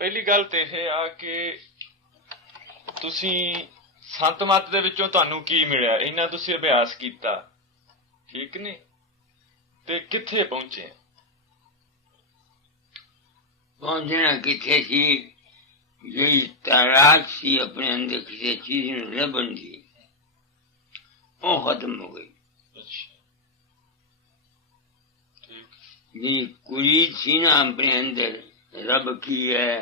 पहली गल तो यह आ कि तुसी संत मत दे विचों तुहानू की मिलिया, इन्ना तुसी अभ्यास कीता, ठीक ने, ते कित्थे पहुंचे? पहुंचना कित्थे सी, यही तलाश सी अपने अंदर किसी चीज नूं लभण दी, वो खत्म हो गई। जी कुरीद सी ना अपने अंदर, रब की है,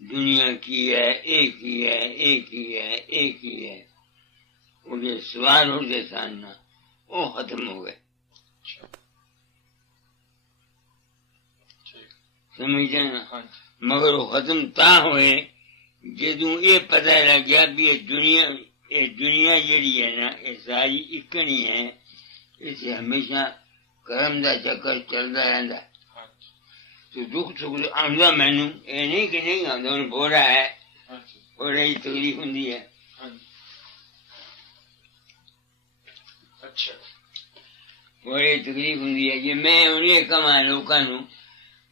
दुनिया की है, एक ही है, एक ही है, एक ही है, वो जो सवार होते सन ना, वो खत्म हो गए। समझते ना? मगर वो खत्म ता हुए जदू ये पता लग गया भी ये दुनिया जेड़ी है ना, ये सारी इकनी है, इसे हमेशा कर्म का चक्कर चलता रहता। तो दुख सुख आंदा मैनू, ये नहीं कि नहीं आंदा, उन्हें बोरा है, बोरा ही तकलीफ होंगी है। अच्छा, बोरे तकलीफ होंगी है कि मैं उन्हें कमा लोगों नू,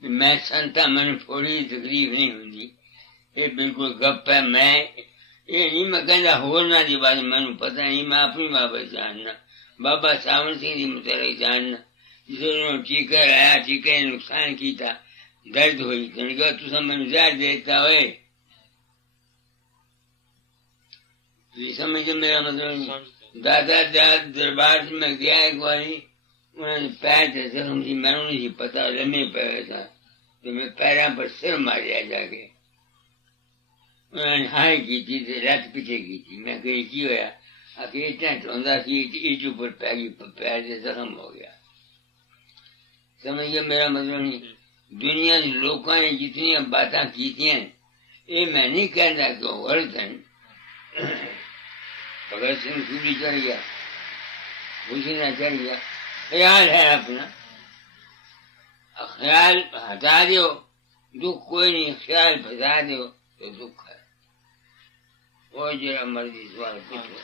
मैं संता मैनू थोड़ी तकलीफ नहीं होंगी, ये बिल्कुल गप है। मैं ये नहीं मैं कहता होरना की बात मैनू पता नहीं, मैं अपनी बाबत जानना, बाबा सावन सिंह की मुताबिक जानना, जिस टीका लाया, टीके ने नुकसान किया, दर्द हुई, तुसा मैनू जहर देता होए, समझे मेरा मतलब? दादा दरबार से मैं गया एक बारी, उन्होंने पैर से जख्म सी, मैनू नहीं पता, लम्बे पैर था, तो मैं पैरों पर सिर मारिया जाके, उन्होंने हाय की थी, रत पीछे की थी, मैं कही की होया, आखिर इतना चौंदा सी, ईट ऊपर पैर से जख्म हो गया। समझ गया मेरा मतलब? नहीं, दुनिया के लोगों ने जितनी बातें की थी, ये मैं नहीं कहता कि वो गलत है। भगत सिंह सूरी चढ़ गया, हुसैन चढ़ गया, ख्याल है अपना, ख्याल हटा दो, दुख कोई नहीं, ख्याल फंसा दो तो दुख है। वो जरा मर्जी सवाल पूछो,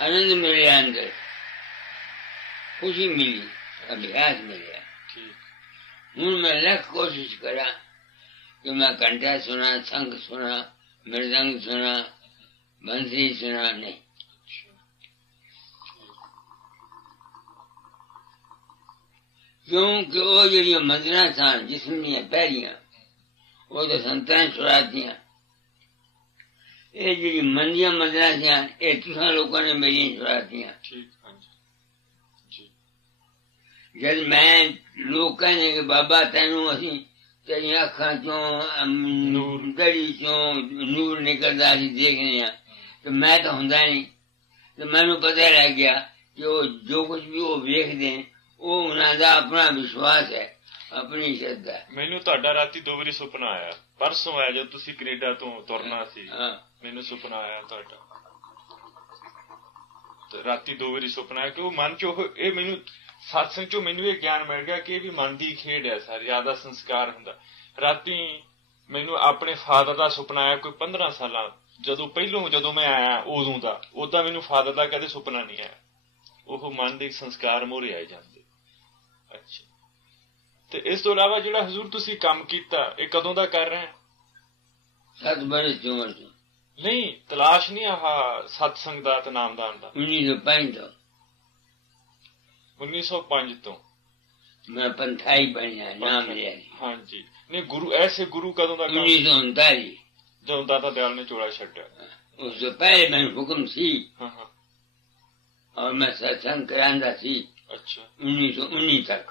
आनंद मिले अंदर, खुशी मिली, अभ्यास मिले। हूं मैं लख कोशिश करा कि मैं घंटा सुना, संग सुना, मृदंग सुना, बंसी सुना, नहीं। क्योंकि वो जी मंदिर सन जिसम पैरियां, वो तो संतां छुड़ातियां, ये जी मंदिया मंदिर सन, ये तुसा लोगों ने मेरी छुड़ातियां। जब मैं लोग कहने कि बाबा तेनू असी तेरी अखा चो दड़ी चो नूर निकलता असी देखने, तो मैं तो हुंदा नहीं, तो मैनू पता लग गया कि वो जो कुछ भी वो वेखदे वो उन्होंने अपना विश्वास है, अपनी श्रद्धा। मैनू तुहाडा राती 2 बारी सुपना आया, परसों आया जब तुसी कनेडा तो तुरना सी, मैनू सुपना आया तुहाडा, तो राती 2 बारी सुपना आया कि वो मन चो ये मैनू सत्संग चो मैनू ये ज्ञान मिल गया कि भी मन की खेड है, सारी आदा संस्कार हुंदा। राती मैनू अपने फादर का सुपना आया, कोई 15 साल जदों मैं आया उदों का, उदा मैनू फादर का कदे सुपना नहीं आया, वो मन के संस्कार मोहरे आए जाते। अच्छा, तो इस तो इलावा जो हजूर तुसी काम कीता, ये कदों दा कर रहे हैं? 7 बरस की उम्र से। नहीं, तलाश नहीं आह सत्संग दा ते नामदान दा? 1905 तो 1905 तो मैं पंथाई बनिया, नाम लिया। हाँ जी, नहीं गुरु ऐसे गुरु कदों दा? 1939 जब दादा दयाल ने चोड़ा छड्या, उससे पहले मैंने हुक्म सी। हाँ, और मैं सत्संग करांदा सी। अच्छा, 1919 तक,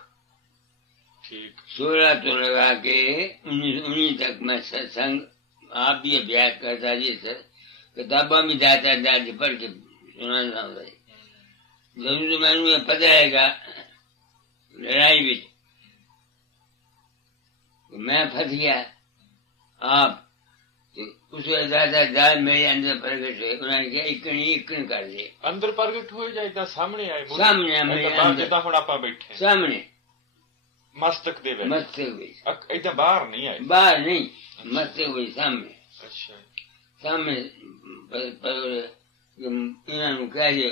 ठीक, 16 तो लगा के 1919 तक मैं सत्संग आप भी अभ्यास करता जी, सर किताबा भी जाता दादी पढ़ के सुना जरूर तो मैंने पता रहेगा लड़ाई भी मैं फंस गया, आप उस दादा मेरे अंदर प्रगट हुए, उन्होंने कहा इकन कर दे, अंदर प्रगट हुए या इदा सामने आए? सामने जिदा हुण आपां बैठे सामने मस्तक दे मस्तक इदा बाहर नहीं आए? बाहर नहीं, मस्तक हुई सामने। अच्छा, सामने इन्होंने कह दे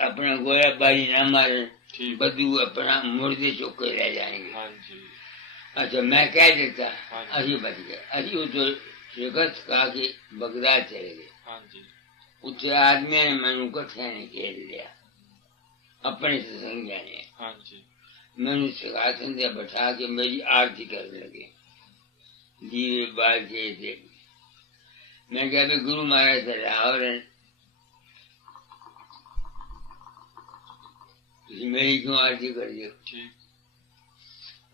अपना गोया बारी ना मारे, बदू अपना मुर्दे चौके रह जाएंगे। हाँ जी, अच्छा मैं कह देता हाँ जी। अभी बच गए अभी वो तो जगत का के बगदाद चले गए हाँ जी। उसे आदमी ने मैनू कट्ठे ने घेर लिया अपने से संज्ञा ने। हाँ जी। मैंने सिंहासन से बैठा के मेरी आरती करने लगे दीवे बाल के थे। मैं क्या भी गुरु महाराज से और मेरी क्यों आरती कर दी।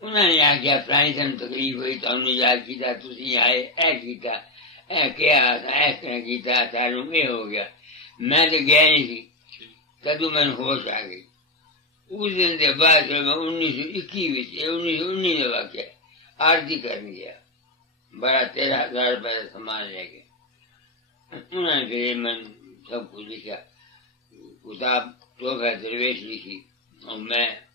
उन्होंने आख्या प्राणी सन तकलीफ हुई तो हमने याद किया तुसी आए ऐ किया ऐ क्या ऐ किया सारू ये हो गया। मैं तो गया नहीं थी तदू मैंने होश आ गई। उस दिन के बाद मैं 1919 वाक्य आरती करने गया बड़ा 13,000 रुपये सामान लेके। उन्होंने फिर मन सब कुछ लिखा किताब तोहफा दरवेश लिखी और मैं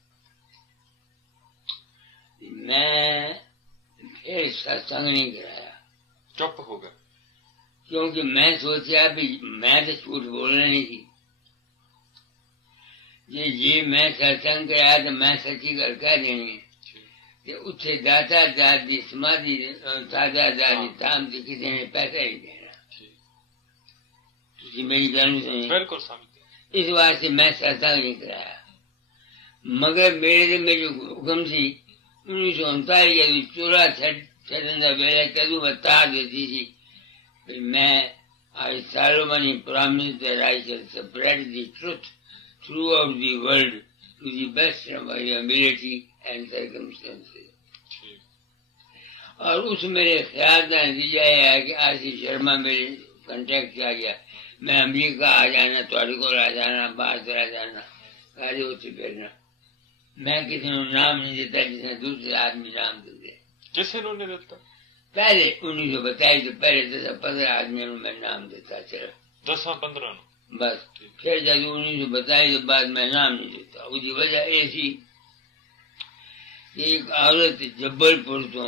फिर सत्संग नहीं कराया चुप हो गए क्योंकि मैं सोचा भी मैं तो झूठ बोलना नहीं थी जी मैं सत्संग कराया तो मैं सच्ची गल कह देनी है उत्थे दाता दादी समाधि दादा दादी ताम की किसी ने पैसा नहीं देना। मेरी गल सुनी बिल्कुल समझते इस वास्ते मैं सत्संग नहीं कराया मगर मेरे मेरी हुक्म सी 1939 चूल्हा छड़न का वेला कदू बता देती थी मैं I solemnly promise that I shall spread the truth throughout the world to the best of my ability and circumstances। और उस मेरे ख्याल का नतीजा यह है कि आशीष शर्मा मेरे कांटेक्ट आ गया मैं अमेरिका आ जाना थोड़े को आ जाना बाहर चला जाना कार्य होते फिरना। मैं किसी को नाम नहीं देता जिसने दूसरे आदमी नाम दे दे। किसे उन्होंने देता पहले 1922 तो पहले 10-15 आदमियों में मैं नाम देता चला 10-15 बस। फिर जब 1922 के बाद मैं नाम नहीं देता उसकी वजह ऐसी एक औरत जबलपुर तो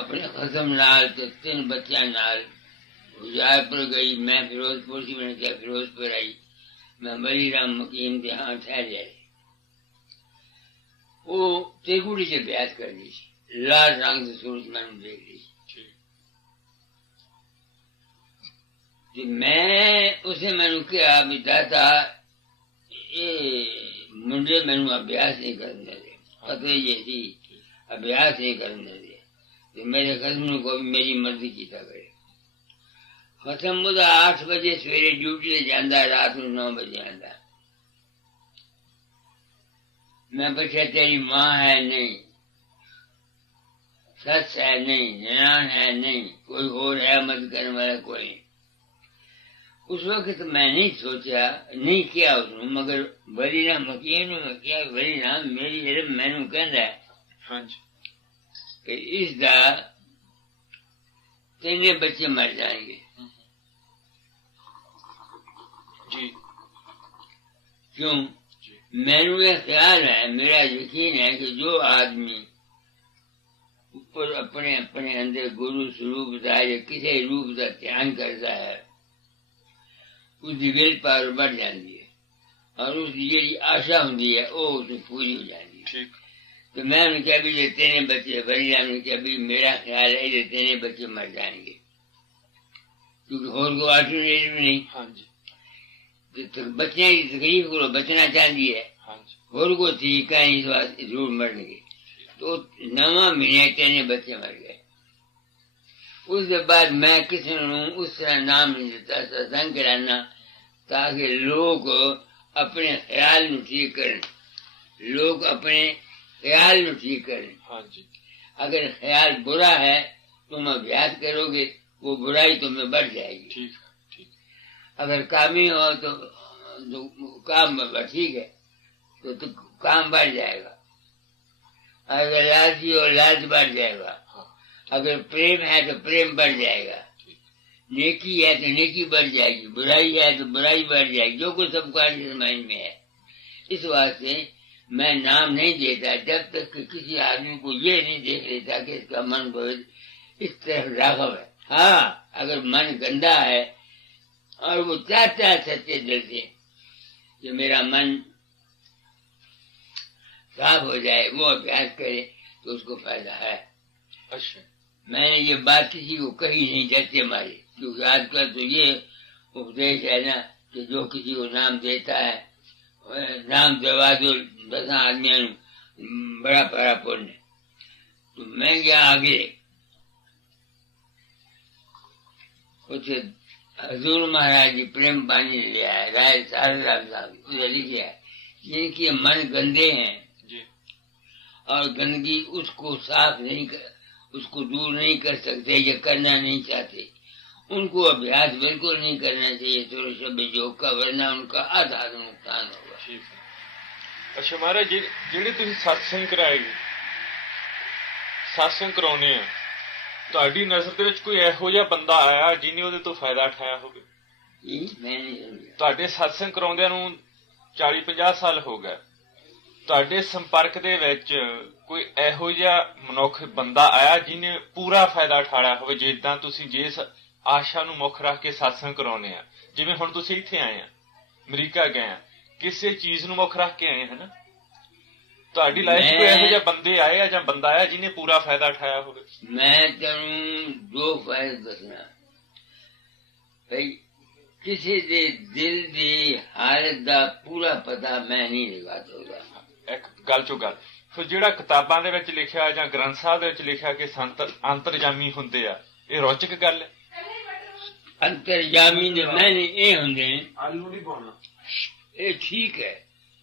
अपने खत्म नाल तो 3 बच्चा नाल उजायपुर गई। मैं फिरोजपुर से मैंने क्या फिरोजपुर आई मैं बलीराम मकीम के यहाँ ठहर आई। वो त्रिकुटी से ब्यास कर दी लाल रंग से सूरज मैंने देख ली। तो मैं उसे मैंने क्या बिताता ये मुंडे मैंने अभ्यास नहीं करने दे पता ये थी अभ्यास नहीं करने दे तो मेरे कदमों को भी मेरी मर्जी की करे। खत्म मुदा 8 बजे सवेरे ड्यूटी से जाता रात में 9 बजे आता। मैं पूछा तेरी माँ है नहीं सस है नहीं जनान है नहीं कोई और है मत करने वाला कोई। उस वक्त मैं नहीं सोचा नहीं किया उसने मगर बड़ी नाम मकीन में क्या बड़ी नाम मेरी इल्म मैनू कहना है हाँ जी कि इस दा 3 बच्चे मर जाएंगे जी क्यों मैनू ये ख्याल है मेरा यकीन है कि जो आदमी ऊपर अपने अपने अंदर गुरु स्वरूप का या किसी रूप का ध्यान करता है उसकी विल पावर बढ़ जाती है और उसकी जी आशा होती है वो उसमें पूरी हो जाती है। ठीक तो मैं उन्हें क्या भी ये 3 बच्चे बड़ी ने क्या भी मेरा ख्याल है ये 3 बच्चे मर जाएंगे क्योंकि और को अल्टरनेटिव नहीं। हाँ जी तो बच्चे की तकलीफ को बचना चाहती है हाँ जी और को थी कहीं इस बात जरूर मरने तो 9 महीने 3 बच्चे मर गए। उसके बाद मैं किसी ने उस तरह नाम नहीं देता सत्संग कराना ताकि लोग अपने ख्याल में ठीक करें लोग अपने ख्याल में ठीक करें। हाँ जी अगर ख्याल बुरा है तुम अभ्यास करोगे वो बुराई तुम्हें बढ़ जाएगी। ठीक ठीक अगर कामी हो तो काम ठीक है तो काम बढ़ जाएगा। अगर लालची हो लालच बढ़ जाएगा। अगर प्रेम है तो प्रेम बढ़ जाएगा। नेकी है तो नेकी बढ़ जाएगी बुराई है तो बुराई बढ़ जाएगी जो कुछ सबका समझ में है। इस वास्ते मैं नाम नहीं देता जब तक कि किसी आदमी को ये नहीं देख लेता कि इसका मन बहुत इस तरफ राघव है। हाँ अगर मन गंदा है और वो चाहता है सच्चे दिल से कि मेरा मन साफ हो जाए वो अभ्यास करे तो उसको फायदा है। अच्छा, मैंने ये बात किसी को कही नहीं डरते मारे, क्योंकि आजकल तो ये उपदेश है ना कि जो किसी को नाम देता है, नाम दवा दो 10 आदमियों बड़ा बड़ा पुण्य। तो मैं गया आगे, उसे हजूर महाराज जी प्रेम पानी ले आया, राय सारदाम साहब उधर लिखे है, जिनके मन गंदे हैं जी, और गंदगी उसको साफ नहीं कर, उसको दूर नहीं कर सकते या करना नहीं चाहते, उनको अभ्यास बिल्कुल नहीं करना चाहिए सूर्य योग का, वरना उनका आधा नुकसान होगा। ठीक है। अच्छा महाराज जी, ਜਿਹੜੇ ਤੁਸੀਂ satsang ਕਰਾਏ, satsang ਕਰਾਉਨੇ ਆ, ਤੁਹਾਡੀ ਨਜ਼ਰ ਦੇ ਵਿੱਚ ਕੋਈ ਇਹੋ ਜਿਹਾ ਬੰਦਾ ਆਇਆ ਜਿਹਨੇ ਉਹਦੇ ਤੋਂ ਫਾਇਦਾ ਉਠਾਇਆ ਹੋਵੇ? ਮੈਂ ਨਹੀਂ ਸਮਝਿਆ। ਤੁਹਾਡੇ satsang ਕਰਾਉਂਦਿਆਂ ਨੂੰ 40-50 ਸਾਲ ਹੋ ਗਏ, ਤੁਹਾਡੇ ਸੰਪਰਕ ਦੇ ਵਿੱਚ ਕੋਈ ਇਹੋ ਜਿਹਾ ਮਨੁੱਖ ਬੰਦਾ ਆਇਆ ਜਿਹਨੇ ਪੂਰਾ ਫਾਇਦਾ ਉਠਾਇਆ ਹੋਵੇ, ਜਿੱਦਾਂ ਤੁਸੀਂ ਜਿਸ ਆਸ਼ਾ ਨੂੰ ਮੁੱਖ ਰੱਖ ਕੇ satsang ਕਰਾਉਨੇ ਆ, ਜਿਵੇਂ ਹੁਣ ਤੁਸੀਂ ਇੱਥੇ ਆਏ ਆ, ਅਮਰੀਕਾ ਗਏ ਆ, ਕਿਸੇ ਚੀਜ਼ ਨੂੰ ਮੁੱਖ ਰੱਖ ਕੇ ਆਏ ਹਨ? ਤੁਹਾਡੀ ਲਾਈਫ 'ਚ ਕੋਈ ਇਹੋ ਜਿਹਾ ਬੰਦੇ ਆਏ ਆ ਜਾਂ ਬੰਦਾ ਆਇਆ ਜਿਹਨੇ ਪੂਰਾ ਫਾਇਦਾ ਉਠਾਇਆ ਹੋਵੇ? ਮੈਂ ਤੈਨੂੰ ਦੋ ਫਾਇਦੇ ਦੱਸਣਾ ਭਈ, ਕਿਸੇ ਦੇ ਦਿਲ ਦੀ ਹਾਲਤ ਦਾ ਪੂਰਾ ਪਤਾ ਮੈਂ ਨਹੀਂ ਲਗਾ ਸਕਦਾ। ਇੱਕ ਗੱਲ ਚੋਂ ਗੱਲ, ਫਿਰ ਜਿਹੜਾ ਕਿਤਾਬਾਂ ਦੇ ਵਿੱਚ ਲਿਖਿਆ ਜਾਂ ਗ੍ਰੰਥ ਸਾਹਿਬ ਦੇ ਵਿੱਚ ਲਿਖਿਆ ਕਿ ਸੰਤ ਅੰਤਰਜਾਮੀ ਹੁੰਦੇ ਆ, ਇਹ ਰੌਚਕ ਗੱਲ ਹੈ? ਅੰਤਰਜਾਮੀ ਦੇ ਮੈਨੇ ਇਹ ਹੁੰਦੇ ਨੇ, ਆਲੂ ਨਹੀਂ ਪਾਉਣਾ, ਇਹ ਠੀਕ ਹੈ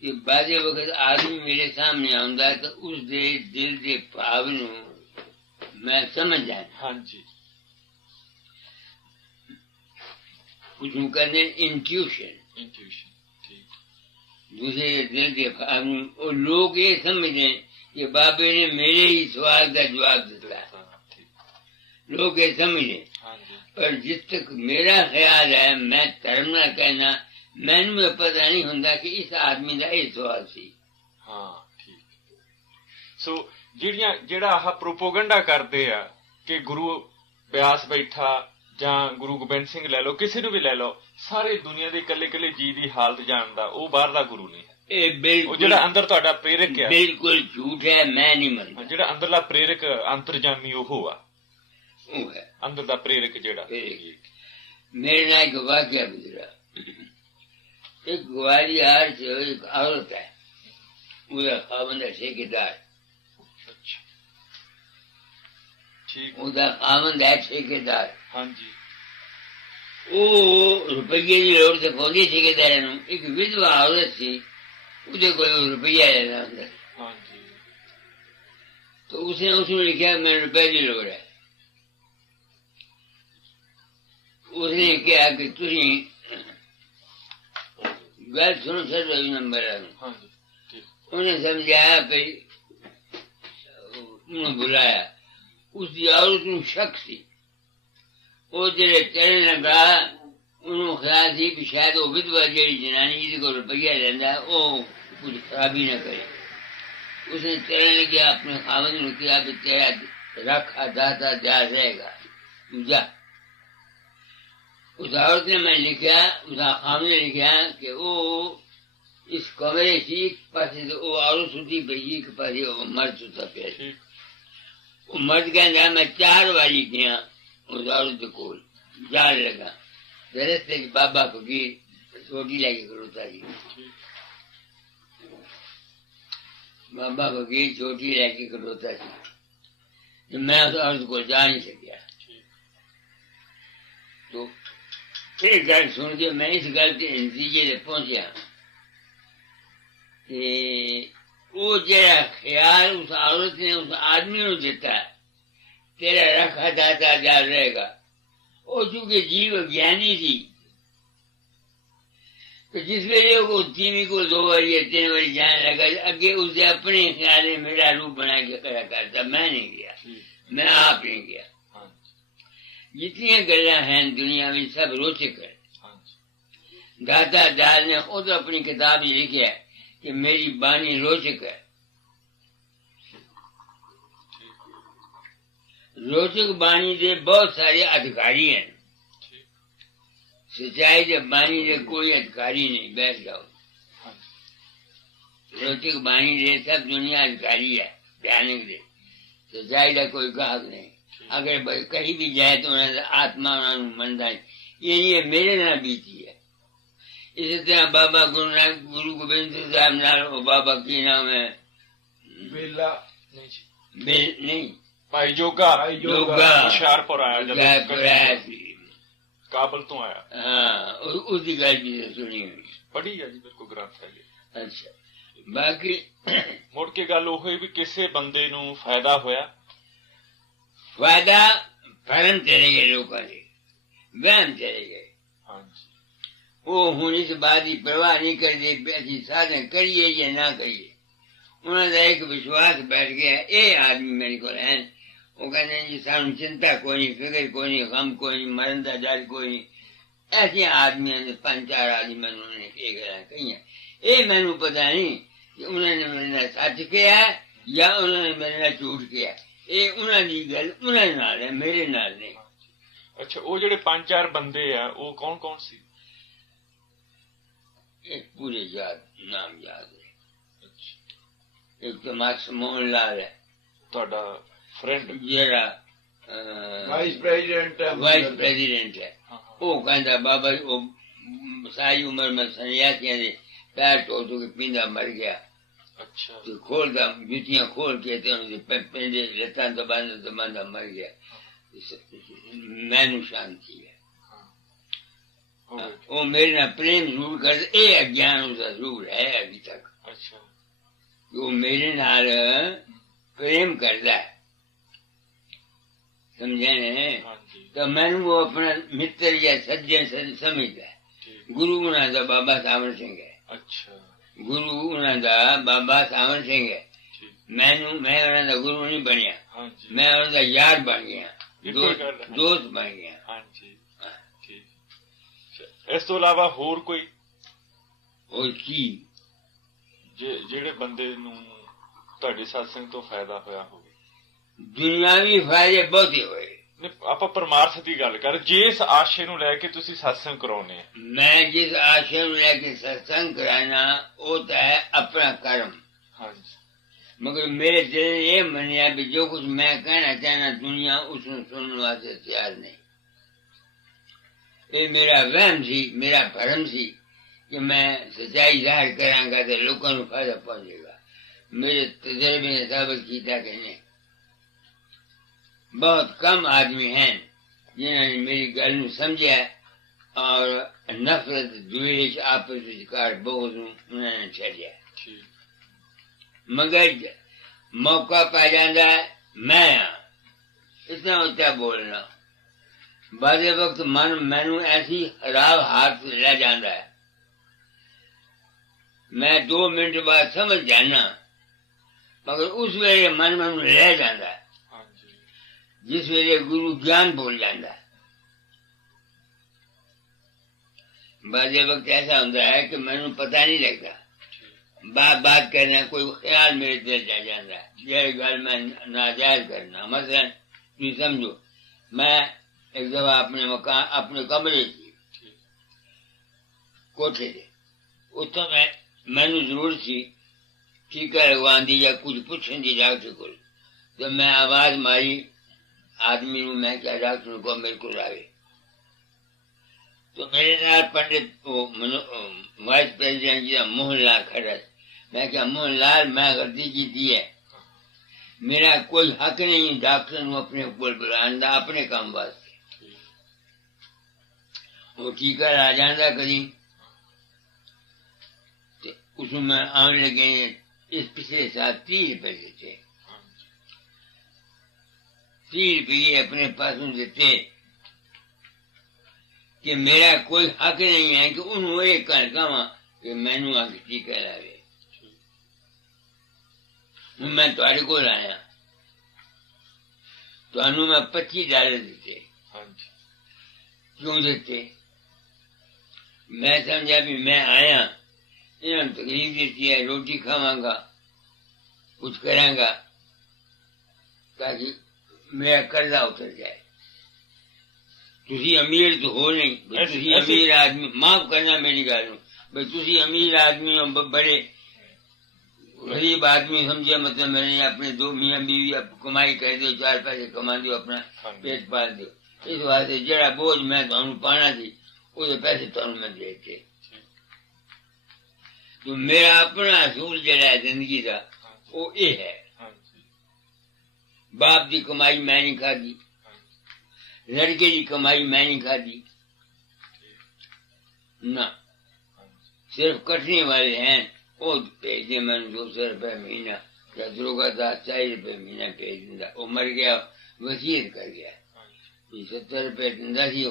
ਕਿ ਬਾਜ਼ੇ ਵਕਤ ਆਦਮੀ ਮੇਰੇ ਸਾਹਮਣੇ ਆਉਂਦਾ ਤਾਂ ਉਸ ਦੇ ਦਿਲ ਦੇ ਭਾਵ ਨੂੰ ਮੈਂ ਸਮਝ ਜਾਂਦਾ। ਹਾਂਜੀ, उसਨੂੰ कहते हैं इंट्यूशन। ठीक। दूसरे दिल के भाव और लोग ये समझते कि बाबे ने मेरे ही सवाल का जवाब दिया, लोग ये समझे। पर जिस तक मेरा ख्याल है, मैं धर्म ना कहना, मैनू पता नहीं होता कि इस आदमी का यह सवाल सी। हाँ ठीक। सो ਜਿਹੜਾ ਆਹ ਪ੍ਰੋਪੋਗੰਡਾ ਕਰਦੇ ਆ ਕਿ ਗੁਰੂ ਬਿਆਸ ਬੈਠਾ ਜਾਂ ਗੁਰੂ ਗੋਬਿੰਦ ਸਿੰਘ ਲੈ ਲਓ, ਕਿਸੇ ਨੂੰ ਵੀ ਲੈ ਲਓ, ਸਾਰੇ ਦੁਨੀਆ ਦੇ ਇਕੱਲੇ ਇਕੱਲੇ ਜੀ ਦੀ ਹਾਲਤ ਜਾਣਦਾ, ਉਹ ਬਾਹਰ ਦਾ ਗੁਰੂ ਨਹੀਂ ਹੈ। ਇਹ ਬਿਲਕੁਲ, ਉਹ ਜਿਹੜਾ ਅੰਦਰ ਤੁਹਾਡਾ ਪ੍ਰੇਰਕ ਹੈ, ਬਿਲਕੁਲ ਝੂਠ ਹੈ, ਮੈਂ ਨਹੀਂ ਮੰਨਦਾ। ਜਿਹੜਾ ਅੰਦਰਲਾ ਪ੍ਰੇਰਕ ਅੰਤਰਜਾਮੀ ਉਹ ਆ, ਉਹ ਹੈ ਅੰਦਰ ਦਾ ਪ੍ਰੇਰਕ ਜਿਹੜਾ। ਮੇਰੇ ਨਾਲ ਇੱਕ ਵਾਕਿਆ ਗੁਜ਼ਰਾ। एक ग्वालियर से एक औरत है, उसका खावंद है ठेकेदार। उसका खावंद है ठेकेदार। हाँ जी। वो रुपये की लोड़ से पहुंची ठेकेदार ने, एक विधवा औरत थी, उसे कोई रुपया लेना अंदर। हाँ जी। तो उसने लिखा मेरे रुपये की लोड़ है। उसने कहा कि तुम गल सुनो सर, रवि नंबर उन्हें समझाया, भाई उन्हें बुलाया। उसकी औरत में शक थी, वो जरे चढ़ने लगा, उन्होंने ख्याल थी कि शायद वो विधवा जी जनानी जिसको रुपया लेना वो कुछ खराबी न करे। उसने चढ़ने लगा, अपने खावंद ने किया कि तेरा रखा दाता जा रहेगा, जा। उस औरत ने मैं लिखा, उसका खामने ने लिखा कि वो इस कमरे से पास वो औरत सुती पी के पास वो मर्द सुता पे। वो मर्द कहता मैं 4 बारी गया उस औरत को जान लगा, रस्ते बाबा फकीर चोटी लेके खड़ोता जी, बाबा फकीर चोटी लेके खड़ोता जी। मैं उस औरत को जा नहीं सकिया। तो एक गल सुन के मैं इस गल के नतीजे से पहुंचा कि वो जरा ख्याल उस औरत ने उस आदमी को देता, तेरा रखा दाता जा रहेगा, वो चूंकि जीव ज्ञानी थी, तो जिस वेले वो टीवी को 2 बारी या 3 बारी जाने लगा, अगे उसे अपने ख्याल में मेरा रूप बना के करा करता। मैं नहीं गया, मैं आप नहीं गया। जितनी गल्ला हैं दुनिया में सब रोचक है। दादा दाल ने खुद अपनी किताब में लिखा है कि मेरी बानी रोचक है। रोचक बानी दे बहुत सारे अधिकारी हैं, सच्चाई दे बानी दे कोई अधिकारी नहीं। बैठ जाओ, रोचक बानी दे सब दुनिया अधिकारी है, भयानक दे। सच्चाई का कोई गाहक नहीं। अगर कहीं भी जाए तो आत्मा मनता है ये मेरे ना बीती है। इसी तरह बाबा गुरु गोबिंद सिंह साहब नाल बाबा की नाम है बेला नहीं भाई जोगा हुशियारपुर आया काबल तो आया। हाँ उसकी गल भी सुनी हुई पढ़ी है जी मेरे को ग्रंथ है। अच्छा बाकी मुड़ के गल वो भी किसी बंदे नू फायदा होया फायदा भरम चले गए लोगों के वहम चले गए। हाँ जी वो हूं इस बात की परवाह नहीं करते असी साधन करिए या ना करिए। उन्होंने एक विश्वास बैठ गया ये आदमी मेरे को है वो कहते जी सानू चिंता कोई नहीं फिक्र कोई नहीं गम कोई नहीं मरण का डर कोई नहीं। ऐसे आदमी ने 5-4 आदमी उन्होंने कही ये मैनू पता नहीं कि उन्होंने मेरे नाल सच किया या उन्होंने मेरे नाल झूठ किया। ये उन्होंने गल उन्होंने नाल है मेरे नाल नहीं। अच्छा वो जेडे 5-4 बंदे आ वो कौन कौन सी? एक पूरे नाम याद है। एक तो मार्क्स मोहन लाल है ਤੁਹਾਡਾ फ्रेंड जेड़ा वाइस प्रेसिडेंट है। वो कहता बाबा वो सारी उम्र में सन्यासियों ने पैर टोट के पींदा मर गया। अच्छा तो खोलता जुतियां खोल के पेंदे लत्तां दबांदा मर गया। मैनू शांति है। वो मेरे ना प्रेम जरूर कर ये अज्ञान उसका जरूर है अभी तक। अच्छा वो मेरे नाल प्रेम करता है समझे ने तो मैनू वो अपना मित्र या सज्जन समझता है। गुरु उन्होंने बाबा सावन सिंह है। अच्छा गुरु उन्होंने बाबा सावन सिंह है। मैनू मैं उन्होंने गुरु नहीं बनया मैं उन्होंने यार बन गया दोस्त बन गया। हाँ जी ठीक। इस तो इलावा होर कोई और की ਜਿਹੜੇ ਬੰਦੇ ਨੂੰ ਤੁਹਾਡੇ satsang ਤੋਂ ਫਾਇਦਾ ਹੋਇਆ ਹੋਵੇ? ਦੁਨਿਆਵੀ ਫਾਇਦੇ ਬਹੁਤੇ ਹੋਏ। ਆਪਾਂ ਪਰਮਾਰਥ ਦੀ ਗੱਲ ਕਰ ਜਿਸ ਆਸ਼ੇ ਨੂੰ ਲੈ ਕੇ ਤੁਸੀਂ satsang ਕਰਾਉਨੇ ਆ। ਮੈਂ ਜਿਸ ਆਸ਼ੇ ਨੂੰ ਲੈ ਕੇ satsang ਕਰਾਣਾ ਉਹ ਤਾਂ ਹੈ ਆਪਣਾ ਕਰਮ। ਹਾਂਜੀ मगर मेरे दिल ने ये मनिया भी जो कुछ मैं कहना चाहना दुनिया उसको सुनने वास्ते तैयार नहीं। ये मेरा वहम सी मेरा भरम सी कि मैं सच्चाई जाहिर करांगा तो लोगों को फायदा पहुंचेगा। मेरे तजर्बे ने साबित किया कि नहीं। बहुत कम आदमी हैं जिन्होंने मेरी गल नूं समझा और नफरत द्वेष आपस विचकार बहुत उन्होंने छड़िया। मगर मौका पा जाता है मैं इतना ऊंचा बोलना बादे वक्त मन मैनू ऐसी खराब हाथ ले जाता है मैं 2 मिनट बाद समझ जाना मगर उस वेले मन मैनू ले जाता है जिस वेले गुरु ज्ञान बोल जाता है। बादे वक्त ऐसा होता है कि मैनू पता नहीं लगता बात करना कोई ख्याल मेरे दिल जा जाता है ये गल मैं नाजायज करना। मसलन तुम समझो मैं एक दफा अपने मकान अपने कमरे की कोठे से उतो मैनू जरूरत सी टीका लगवान दी या कुछ पूछन दी डॉक्टर को तो मैं आवाज मारी आदमी नू मैं क्या डॉक्टर को मेरे को आवे तो मेरे नाल पंडित वाइस प्रेसिडेंट जी मोहनलाल खड़ा। मैं क्या मोहनलाल मैं गलती की थी है मेरा कोई हक नहीं डॉक्टर नू अपने ऊपर बुलाने का अपने काम वास्ते। वो टीका आ जाता कभी उसमें मैं आने लगे इस पिछले साल 30 रुपए देते 30 रुपये अपने पास देते कि मेरा कोई हक नहीं है कि उन्होंने एक कर कहा कि मैनू आके टीका लावे। मैं तुहाडे कोल आया तुहानू मैं $25 देते। क्यों देते? मैं समझा भी मैं आया इन्होंने तकलीफ देती है रोटी खावांगा कुछ करांगा ताकि मेरा कर्जा उतर जाए। तुसी अमीर तो हो नहीं तुसी अमीर आदमी माफ करना मेरी गल भाई तुसी अमीर आदमी हो बड़े गरीब आदमी समझे, मतलब मैंने अपने 2 मियाँ बीवी कमाई कर दो, 4 पैसे कमा दो, अपना पेट पाल दो, इस वास्ते जरा बोझ मैं तुम पाना थी वो पैसे तुम मैं देते। तो मेरा अपना असूल जरा है जिंदगी का वो ये है, बाप की कमाई मैं नहीं खादी, लड़के की कमाई मैं नहीं खादी ना, सिर्फ कटने वाले हैं वो भेज दे, मैंने 200 रुपये महीना या दरोगा दास 40 रुपये महीना भेज दिंदा, वो मर गया वसीयत कर गया 70 रुपये दिंदा सी,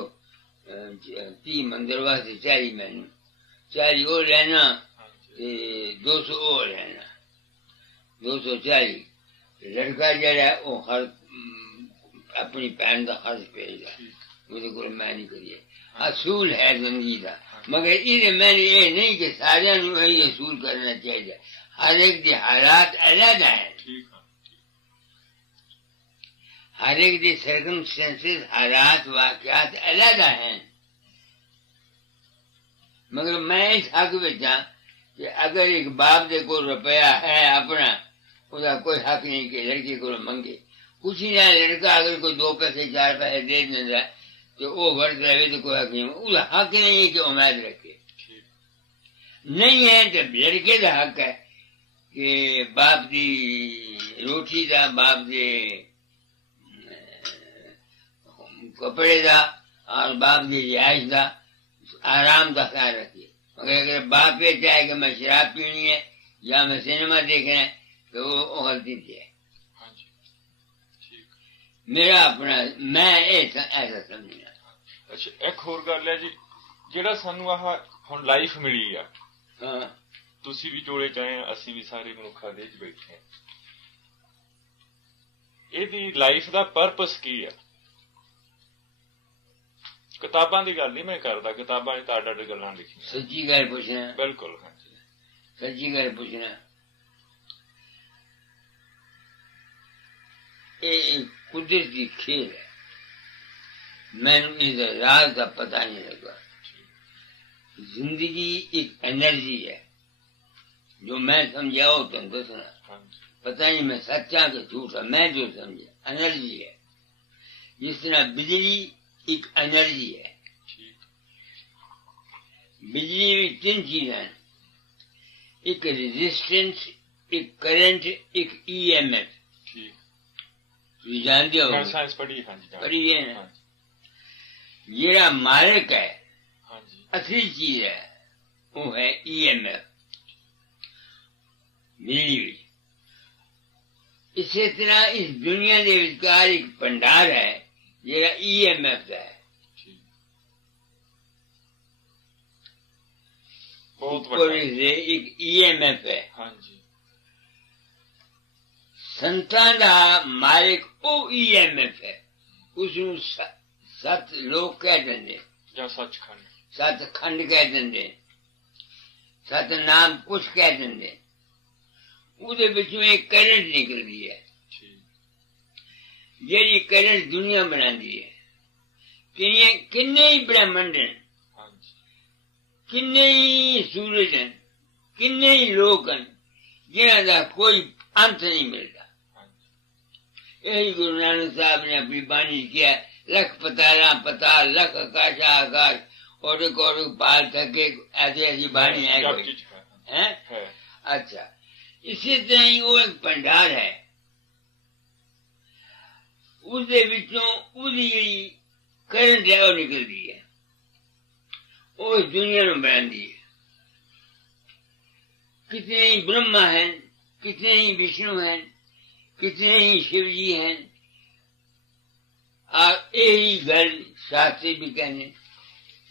30 मंदिर वास्ते 40 मैनू 40 और रहना 200 और रहना 240। लड़का जरा वो हर अपनी भैन का खर्च भेजदा, वो को मैं नहीं करिए, असूल है जिंदगी का। मगर इन्हें मैंने ये नहीं कि सारे वही असूल करना चाहिए, हर एक के हालात अलग हैं, हर एक के सर्कमस्टेंसेस हालात वाकयात अलग हैं। मगर मैं इस हक विच हां कि अगर एक बाप दे को रुपया है अपना, उसका कोई हक नहीं कि लड़की को मंगे कुछ ही ना। लड़का अगर कोई 2 पैसे 4 पैसे दे देता तो वो वर्त रहे तो कोई हक नहीं, उसका हक नहीं कि उम्मीद रखे, नहीं है तो लड़के का हक है कि बाप की रोटी का, बाप के कपड़े का और बाप की रिहाइश का आराम का ख्याल रखिए। मगर अगर बाप ये चाहे कि मैं शराब पीनी है या मैं सिनेमा देखना है तो वो गलती थी है। मेरा अपना मैं ऐसा समझना। अच्छा, एक होर गल है जी, जेड़ा सानू आह हुण लाइफ मिली आ, हाँ तुसी भी जोड़े चाहे असी भी सारे मनुखा दे बैठे हैं, इहदी लाइफ दा पर्पस की है? किताबां दी गल नहीं मैं करदा, किताबां च तां अड्ड गल्लां लिखियां, सच्ची गल पुछना, बिल्कुल हाँ जी, सच्ची गल पुछना। ये कुदरती खेल है, मैंने इस राज का पता नहीं लगा। जिंदगी एक एनर्जी है, जो मैं समझाओ तुम दसना, पता नहीं मैं सच्चा कि झूठा, मैं जो समझा एनर्जी है। जिस तरह बिजली एक एनर्जी है, बिजली में 3 चीजें हैं, एक रेजिस्टेंस, एक करंट, एक ईएमएफ। जानते हो साइंस पढ़ी है ना। जेड़ा मालिक है असली चीज है वो है ईएमएफ, बिजली। इसी तरह इस दुनिया के विचकार एक भंडार है जेड़ा ईएमएफ है, और एक ईएमएफ है। हाँ जी, संतां दा मालिक वो ईएमएफ है, उसनू सत लोग कह देंगे, या सचखंड, सतखंड कह देंगे, सतनाम कुछ कह देंगे। उसदे विचों एक करंट निकलती है, जेड़ी करंट दुनिया बनाती है। किन्ने ही ब्रह्मंड हैं, किन्ने ही सूरज हैं, किन्ने ही लोग हैं जिन्हां दा कोई अंत नहीं मिलता। यही गुरु नानक साहब ने अपनी बाणी किया, लख पताला पताल, लख आकाशा आकाश, और पाल थके, ऐसी ऐसी बाणी है कोई है। अच्छा, इसी तरह ही वो एक भंडार है, उसदे विचों उसदी जेड़ी करंट है वो निकलती है, वो इस दुनिया में बनाती है। कितने ही ब्रह्मा हैं, कितने ही विष्णु हैं, कितने ही शिव जी हैं, और यही गल शास्त्री भी कहने,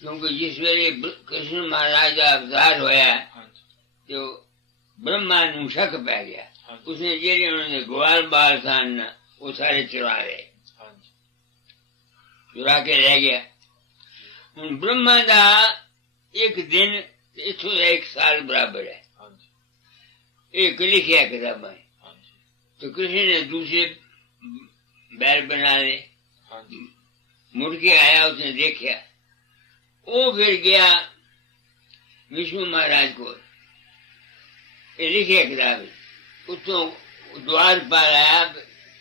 क्योंकि जिस वेले कृष्ण महाराज का अवतार होया तो ब्रह्मा नू शक पै गया, उसने जेड़े उन्होंने ग्वाल बाल सन वो सारे चुरा रहे, चुरा के रह गया। हुण ब्रह्मा का एक दिन 101 साल बराबर है, एक लिखिया किताबां। तो कृष्ण ने दूसरे बैल बना ले, मुड़ के आया, उसने देखा, वो फिर गया विष्णु महाराज को, ये लिखे किताब उसको द्वार पर आया,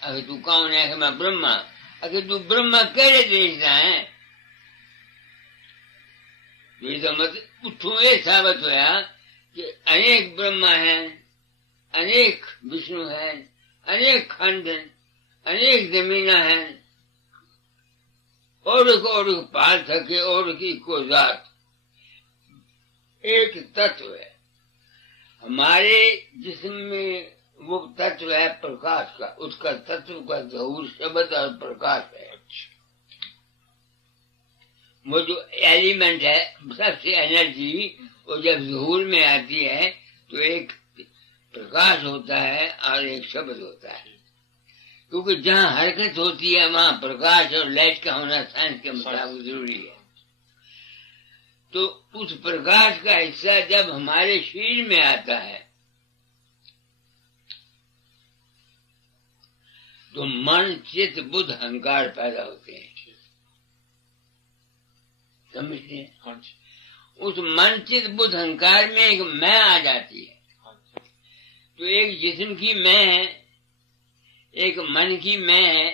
अगर तू कौन है? मैं ब्रह्मा। अगर तू ब्रह्मा केड़े देश का है? तो मतलब उठो ये साबित होया कि अनेक ब्रह्मा हैं, अनेक विष्णु हैं, अनेक खंड हैं, अनेक जमीना हैं, और पाल सके और की को जात, एक तत्व है हमारे जिस्म में। वो तत्व है प्रकाश का, उसका तत्व का जहूर शब्द और प्रकाश है। वो जो एलिमेंट है, सबसे एनर्जी, वो जब जहूर में आती है तो एक प्रकाश होता है और एक शब्द होता है। क्योंकि जहाँ हरकत होती है वहाँ प्रकाश और लाइट का होना साइंस के मुताबिक जरूरी है। तो उस प्रकाश का हिस्सा जब हमारे शरीर में आता है तो मन, चित्त, बुद्ध, अहंकार पैदा होते हैं। समझते हैं? उस मन, चित्त, बुद्ध, अहंकार में एक मैं आ जाती है। तो एक जिस्म की मैं है, एक मन की मैं है,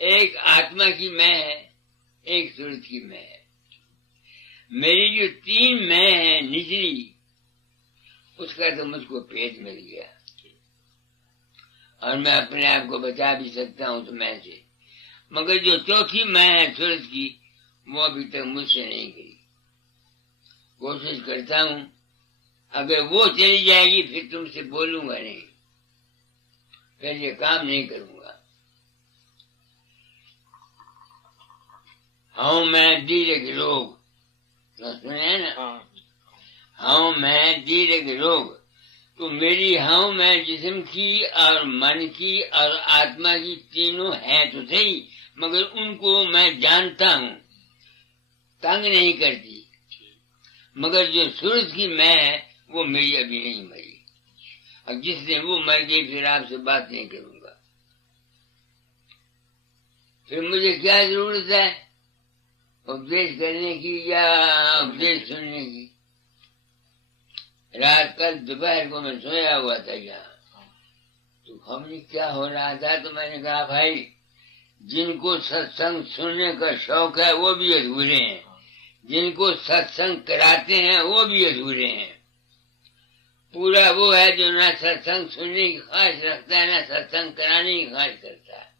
एक आत्मा की मैं है, एक सूरत की मैं है। मेरी जो तीन मैं है निचली, उसका तो मुझको पेट मिल गया और मैं अपने आप को बचा भी सकता हूं तो मैं से। मगर जो चौथी मैं है सूरत की, वो अभी तक मुझसे नहीं गई। कोशिश करता हूं, अगर वो चली जाएगी फिर तुमसे बोलूंगा नहीं, फिर ये काम नहीं करूंगा। हाँ मैं दीर्घ रोग, सुने ना? हाँ मैं दीर्घ रोग। तो मेरी हाँ मैं जिस्म की और मन की और आत्मा की तीनों है तो सही, मगर उनको मैं जानता हूं, तंग नहीं करती। मगर जो सूरज की मैं है वो मेरी अभी नहीं मरी। अब जिस दिन वो मर गई फिर आपसे बात नहीं करूंगा। फिर मुझे क्या जरूरत है उपदेश करने की या उपदेश सुनने की? रात कल दोपहर को मैं सोया हुआ था यहाँ, तो हमने क्या हो रहा था, तो मैंने कहा भाई जिनको सत्संग सुनने का शौक है वो भी अधूरे हैं, जिनको सत्संग कराते हैं वो भी अधूरे हैं। पूरा वो है जो ना सत्संग सुनने की ख्वाहिश रखता है ना सत्संग कराने की ख्वाहिश करता है।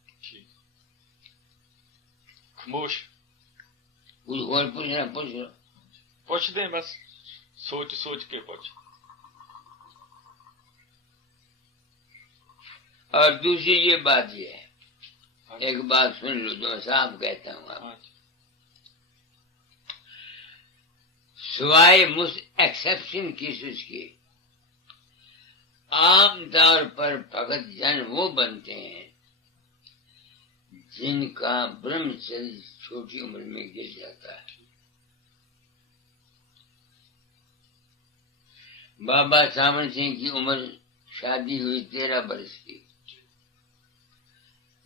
खामोश। कुछ और पूछना पूछ दे, बस सोच सोच के पूछ। और दूसरी ये बात ये है, एक बात सुन लो जो साफ कहता हूँ आप, सिवाय मुझ एक्सेप्शन केसेस के आमतौर पर भगत जन वो बनते हैं जिनका ब्रह्मचर्य छोटी उम्र में गिर जाता है। बाबा सावन सिंह की उम्र शादी हुई 13 वर्ष की,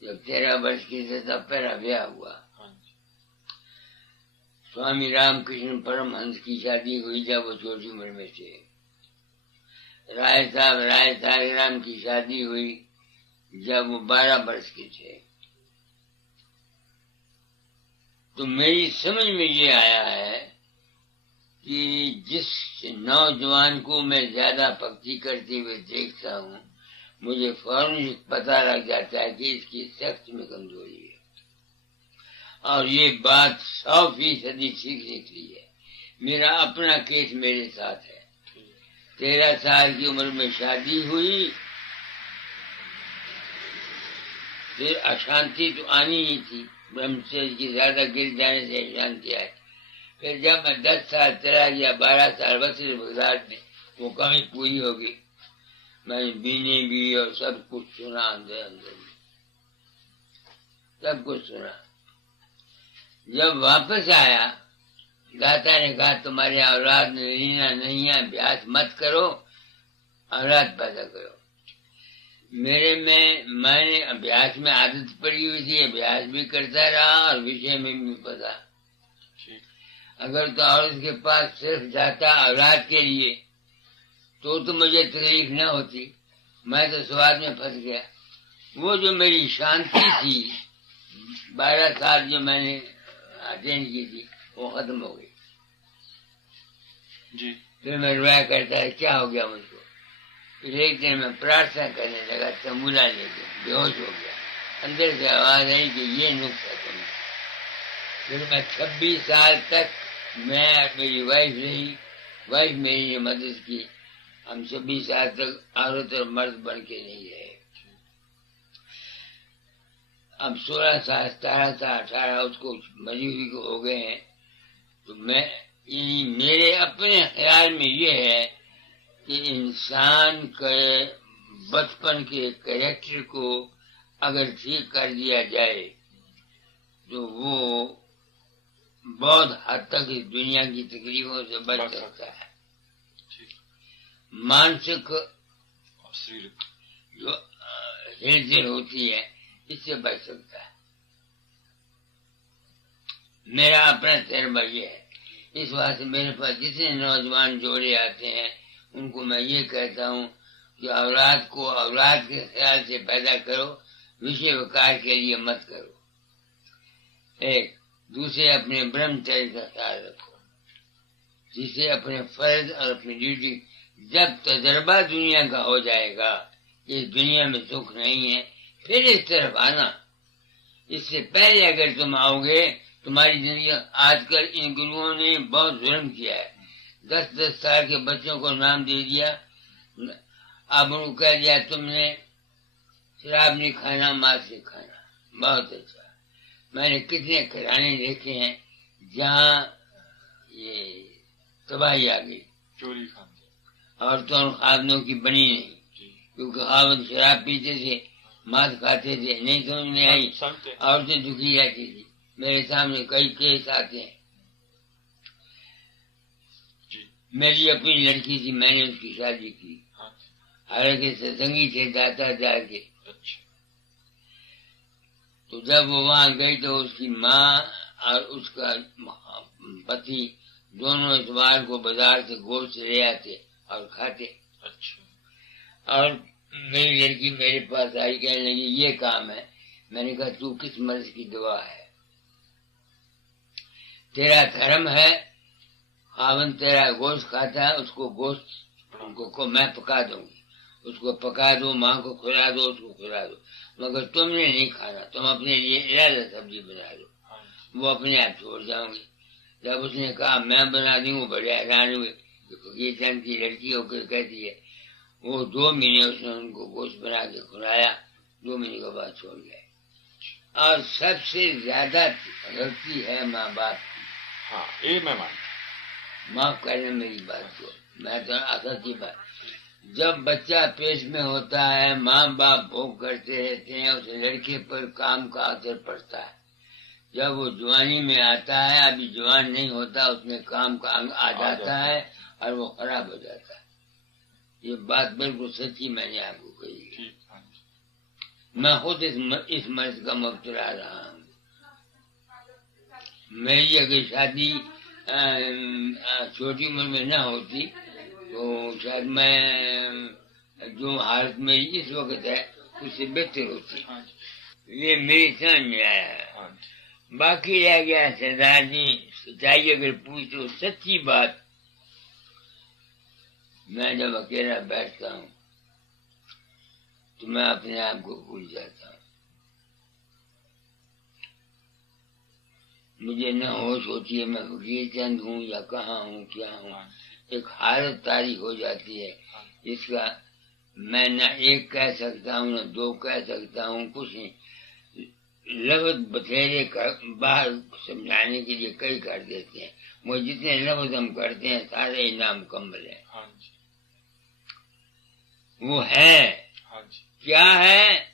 जब 13 वर्ष की से तब पहला ब्याह हुआ। स्वामी रामकृष्ण परमहंस की शादी हुई जब वो छोटी उम्र में थे। राय साहब राम की शादी हुई जब वो 12 वर्ष के थे। तो मेरी समझ में ये आया है कि जिस नौजवान को मैं ज्यादा भक्ति करते हुए देखता हूँ, मुझे फौरन पता लग जाता है कि इसकी सेक्स में कमजोरी है। और ये बात 100% ठीक निकली है। मेरा अपना केस मेरे साथ है। 13 साल की उम्र में शादी हुई, फिर अशांति तो आनी ही थी, ब्रह्मचर्य की ज्यादा गिर जाने से अशांति आई। फिर जब मैं 10 साल चला गया, 12 साल वसील बगदाद में, वो कमी पूरी हो गई। मैंने बीने भी और सब कुछ सुना, अंदर अंदर सब कुछ सुना। जब वापस आया, दाता ने कहा तुम्हारे औलाद रीना नहीं है, अभ्यास मत करो, औलाद पैदा करो। मेरे में मैंने अभ्यास में आदत पड़ी हुई थी, अभ्यास भी करता रहा और विषय में भी पता। अगर तो औरत के पास सिर्फ जाता औलाद के लिए तो मुझे तकलीफ न होती, मैं तो स्वाद में फंस गया। वो जो मेरी शांति थी 12 साल जो मैंने अटेंड की थी, वो खत्म हो गई जी। फिर मैं रोया करता है क्या हो गया मुझको। फिर एक दिन मैं प्रार्थना करने लगा, तंबूला लेके बेहोश हो गया। अंदर से आवाज आई कि ये नुक्सा तुम। फिर मैं 26 साल तक मैं मेरी वाइफ रही, वाइफ मेरी ने मदद की। हम 26 साल तक औरत और मर्द बन के नहीं रहे। अब 16 साल 17 साल 18 उसको मरी हुई को हो गए हैं। तो मैं मेरे अपने ख्याल में ये है कि इंसान के बचपन के कैरेक्टर को अगर ठीक कर दिया जाए तो वो बहुत हद तक इस दुनिया की तकलीफों से बच सकता है। मानसिक और शारीरिक जो हिलचल होती है इससे बच सकता है। मेरा अपना तजर्बा ये है। इस वास्ते मेरे पास जितने नौजवान जोड़े आते हैं उनको मैं ये कहता हूँ कि औलाद को औलाद के ख्याल से पैदा करो, विषय विकार के लिए मत करो। एक दूसरे अपने ब्रह्मचर्य का ख्याल रखो, जिससे अपने फर्ज और अपनी ड्यूटी, जब तजर्बा दुनिया का हो जाएगा इस दुनिया में सुख नहीं है फिर इस तरफ आना। इससे पहले अगर तुम आओगे, तुम्हारी जिंदगी, आजकल इन गुरुओं ने बहुत जुल्म किया है। 10-10 साल के बच्चों को नाम दे दिया, अब उनको कह दिया तुमने शराब नहीं खाना, मांस नहीं खाना। बहुत अच्छा। मैंने कितने घराने देखे हैं जहाँ ये तबाही आ गई, चोरी खाते, औरतों और खादनों की बनी नहीं, क्योंकि खावत शराब पीते थे, मांस खाते थे, नहीं समझ में आई, औरतें दुखी रहती थी। मेरे सामने कई केस आते हैं। मेरी अपनी लड़की थी, मैंने उसकी शादी की, हालांकि सत्संगी थे दाता जाके। तो जब वो वहां गई तो उसकी माँ और उसका पति दोनों इतवार को बाजार से गोश्त ले आते और खाते। और मेरी लड़की मेरे पास आई, कहने लगी ये काम है। मैंने कहा तू किस मर्ज की दुआ है, तेरा धर्म है, खावन तेरा गोश्त खाता है, उसको गोश्त को मैं पका दूंगी, उसको पका दो, माँ को खिला दो, उसको खिला दो, मगर तुमने नहीं खाना, तुम अपने लिए इरादा सब्जी बना दो, वो अपने आप छोड़ जाओगे। जब उसने कहा मैं बना दूंगी, बड़े हैरान हुए। ये चंद की लड़की होकर कहती है। वो 2 महीने उसने उनको गोश्त बना के खिलाया, 2 महीने के बाद छोड़ गए। और सबसे ज्यादा गलती है माँ बाप की। हाँ, ये मैं मानता, माफ करना मेरी बात को, मैं तो असर की बात। जब बच्चा पेट में होता है, माँ बाप भोग करते रहते हैं, उस लड़के पर काम का असर पड़ता है। जब वो जवानी में आता है, अभी जवान नहीं होता, उसमें काम का अंग आ जाता है और वो खराब हो जाता है। ये बात बिल्कुल सच्ची मैंने आपको कही। मैं खुद इस मर्ज का मुब्तला रहा हूँ। मेरी अगर शादी छोटी उम्र में न होती तो शायद मैं जो हालत मेरी इस वक्त है उससे बेहतर होती। ये मेरी समझ में आया है। बाकी रह गया सरदार जी, सच्चाई अगर पूछो, सच्ची बात, मैं जब अकेला बैठता हूँ तो मैं अपने आप को भूल जाता हूँ। मुझे न होश होती है मैं फकीर चंद हूँ या कहाँ हूँ, क्या हूँ। एक हालत तारी हो जाती है जिसका मैं न एक कह सकता हूँ न 2 कह सकता हूँ, कुछ नहीं। लफ्ज बथेरे बाहर समझाने के लिए कई कर देते हैं। वो जितने लफ्ज हम करते हैं सारे ही नामुकम्मल है। वो है, क्या है,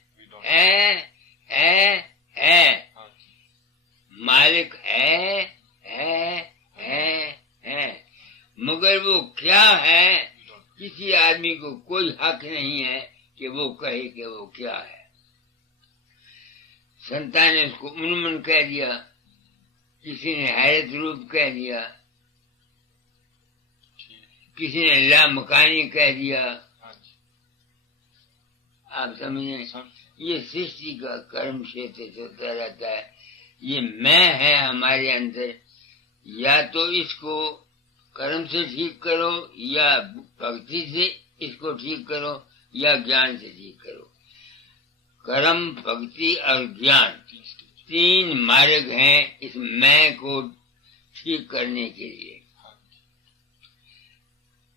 मालिक है, मगर वो क्या है किसी आदमी को कोई हक नहीं है कि वो कहे कि वो क्या है। संतान ने उसको उन्मन कह दिया, किसी ने हैरत रूप कह दिया, किसी ने ला मकानी कह दिया। हाँ जी, आप समझे? समझ ये सृष्टि का कर्म क्षेत्र चलता रहता है। ये मैं है हमारे अंदर, या तो इसको कर्म से ठीक करो, या भक्ति से इसको ठीक करो, या ज्ञान से ठीक करो। कर्म, भक्ति और ज्ञान, तीन मार्ग हैं इस मैं को ठीक करने के लिए।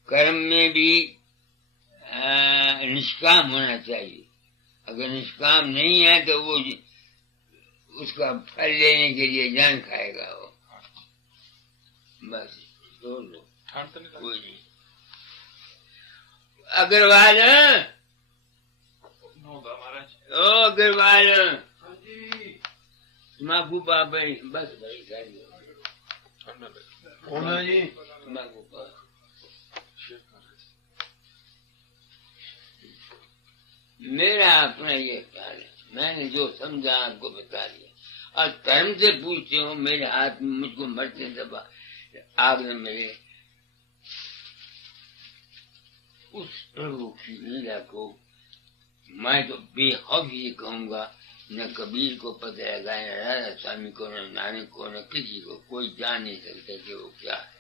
कर्म में भी निष्काम होना चाहिए। अगर निष्काम नहीं है तो वो उसका फल लेने के लिए जान खाएगा वो। बस छोड़ लो, कोई नहीं। अग्रवाल, ओ अग्रवाल, तम्बाकू पा भाई, बस भाई जी तम्बाकू पा। मेरा अपना ये ख्याल है, मैंने जो समझा आपको बता दिया। और धर्म से पूछते हो, मेरे हाथ में मुझको मरते दबा आग न मिले। उस प्रभु की लीला को मैं तो बेखौफी से कहूंगा, न कबीर को पता लगाए, न राधा स्वामी को, न नानक को, न किसी को, कोई जान नहीं सकता कि वो क्या है।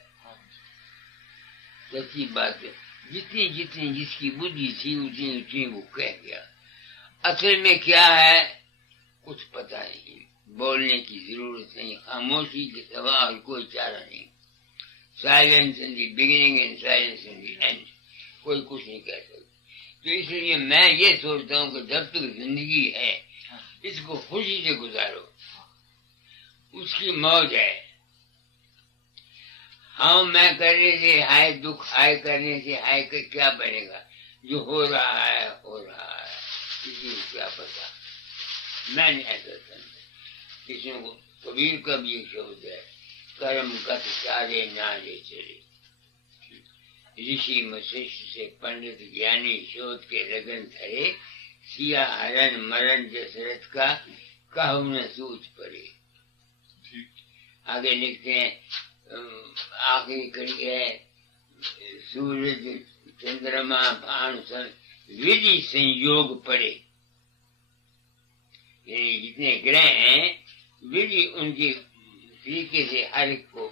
सच्ची बात है, जितनी जितनी जिसकी बुद्धि थी उतनी उतनी वो कह गया। असल में क्या है कुछ पता नहीं, बोलने की जरूरत नहीं, खामोशी के सिवा और कोई चारा नहीं। Silence in the beginning and silence in the and, कोई कुछ नहीं कह सकता। तो इसलिए मैं ये सोचता हूँ कि जब तक जिंदगी है इसको खुशी से गुजारो, उसकी मौज है। हाँ मैं करने से हाय, दुख हाय करने से हाय का क्या बनेगा? जो हो रहा है हो रहा है, किसी को क्या पता। मैंने ऐसा समझा। किसी को कबीर का भी एक शब्द है, कर्म गत चारे नारे चले। ऋषि वशिष्ठ से पंडित ज्ञानी शोध के लगन धरे, सिया हरण मरण दशरथ का कहु न सूझ पड़े। आगे लिखते हैं, आखिरी कड़ी है, सूरज चंद्रमा भानु सन विधि संयोग पड़े। यानी जितने ग्रह हैं विधि उनकी तरीके से हर एक को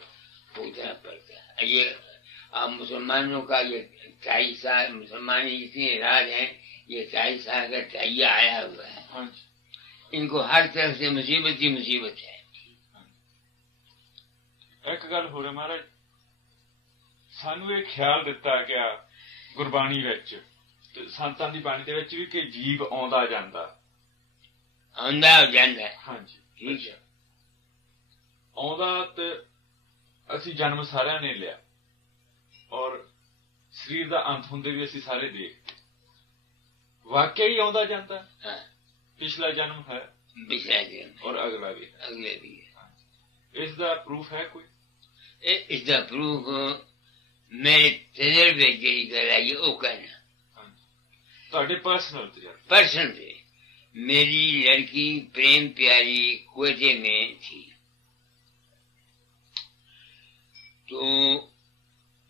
पूछना पड़ता है। ये अब मुसलमानों का ये 28 साल, मुसलमानी जितने राज हैं ये 28 साल का टाइया आया हुआ है। इनको हर तरफ से मुसीबत ही मुसीबत है। एक गल हो रही महाराज, सानू ये ख्याल दिता गया गुरबाणी विच, संतां दी बाणी दे विच भी कि जीव आउंदा जांदा है। हाँ जी, ठीक है। आउंदा ते असी जन्म सारिਆਂ ने लिया और शरीर दा अंत हुंदे भी असी सारे देखते। वाकई ही आउंदा जांदा। हाँ। पिछला जन्म है, पिछला जन्म और अगला भी है। अगले भी है। इसका प्रूफ है कोई? इसका प्रूफ मेरे तजर्बे जी गल है, ये कहना ਤੁਹਾਡੇ पर्सनल तजर्बे। पर्सनल से मेरी लड़की प्रेम प्यारी कुएते में थी, तो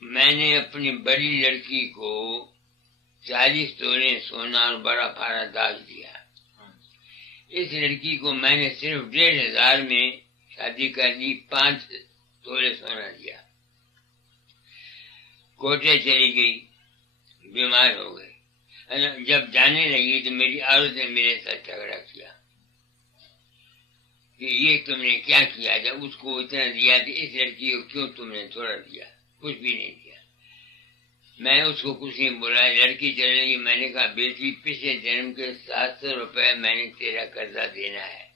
मैंने अपनी बड़ी लड़की को 40 तोले सोना और बड़ा फारा दाज दिया। इस लड़की को मैंने सिर्फ 1500 में शादी कर दी, 5 तोले सोना दिया। कोटे चली गई, बीमार हो गई। जब जाने लगी तो मेरी औरत ने मेरे साथ झगड़ा किया कि ये तुमने क्या किया, जब उसको इतना दिया तो इस लड़की को क्यों तुमने थोड़ा दिया? कुछ भी नहीं दिया। मैं उसको कुछ नहीं बोला, लड़की चले गई। मैंने कहा बेटी, पिछले जन्म के 700 रुपए मैंने तेरा कर्जा देना है,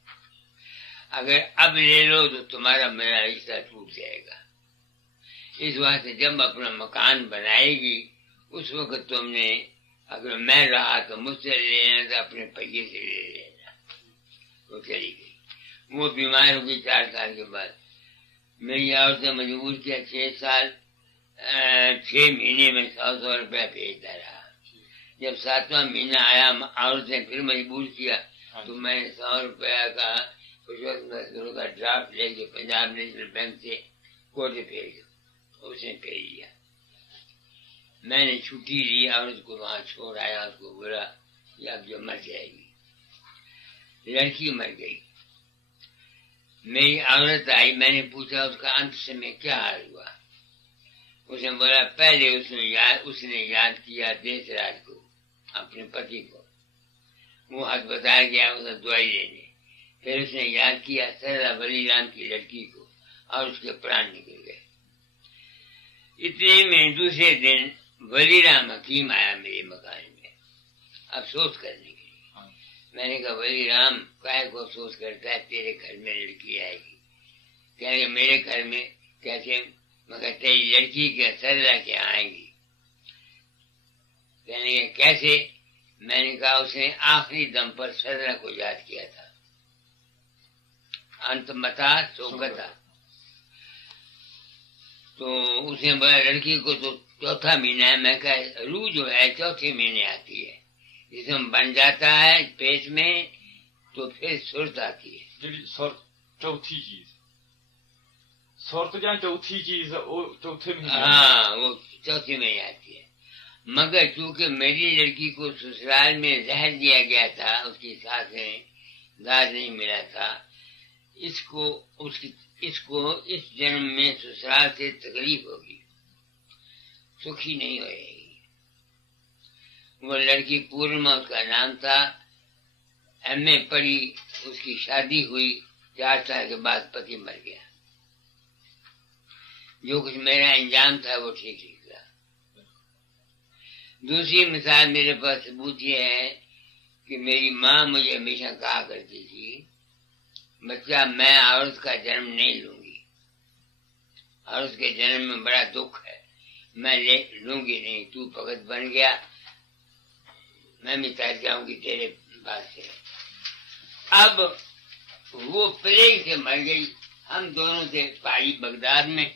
अगर अब ले लो तो तुम्हारा मेरा रिश्ता टूट जाएगा। इस वास्ते जब अपना मकान बनाएगी उस वक्त तुमने, अगर मैं रहा तो मुझसे ले लेना, तो अपने पैसे से ले लेना। वो चली गई। वो बीमार हो गई 4 साल के बाद। मेरी औरत ने मजबूर किया, 6 महीने में 100 रुपया भेजता रहा। जब 7वां महीना आया, औरत ने फिर मजबूर किया, तो मैंने 100 रुपया का का ड्राफ्ट लेके पंजाब नेशनल बैंक से कोटे भेज, उसने भेज दिया। मैंने छुट्टी ली और उसको वहां छोड़ आया। उसको बोला कि अब जो मर जाएगी। लड़की मर गई। मेरी औरत आई, मैंने पूछा उसका अंत समय क्या हाल हुआ। उसने बोला पहले उसने याद किया देशराज को, अपने पति को। वो अस्पताल गया उसे दवाई लेने। फिर उसने याद किया सरला बलीराम की लड़की को और उसके प्राण निकल गए। इतने में दूसरे दिन बलीराम हकीम आया मेरे मकान में अफसोस करने के लिए। मैंने कहा बलीराम काहे को अफसोस करता है, तेरे घर में लड़की आएगी। कहेंगे मेरे घर में कैसे? मगर तेरी लड़की के सरला के आएगी। कहने कैसे? मैंने कहा उसने आखिरी दम पर सरला को याद किया था। अंत मता सोगता। तो उसने बोला लड़की को तो चौथा महीना है। मैं कहा रू जो है चौथे महीने आती है, जिसमें बन जाता है पेट में तो फिर सुरत आती है। चौथी चीज सुरत या चौथी चीज वो चौथे महीने। हाँ, वो चौथे महीने आती है। मगर चूंकि मेरी लड़की को ससुराल में जहर दिया गया था, उसकी सास ने दाद नहीं मिला था, इसको इस जन्म में ससुराल से तकलीफ होगी, सुखी नहीं होगी। वो लड़की पूर्णिमा उसका नाम था, एमए पढ़ी, उसकी शादी हुई, 4 साल के बाद पति मर गया। जो कुछ मेरा इंजाम था वो ठीक निकला। दूसरी मिसाल मेरे पास सबूत ये है कि मेरी माँ मुझे हमेशा कहा करती थी बच्चा मैं औरत का जन्म नहीं लूंगी, औरत के जन्म में बड़ा दुख है, मैं लूंगी नहीं। तू भगत बन गया, मैं भी तर जाऊंगी तेरे पास से। अब वो प्लेग से मर गई। हम दोनों थे भाई बगदाद में,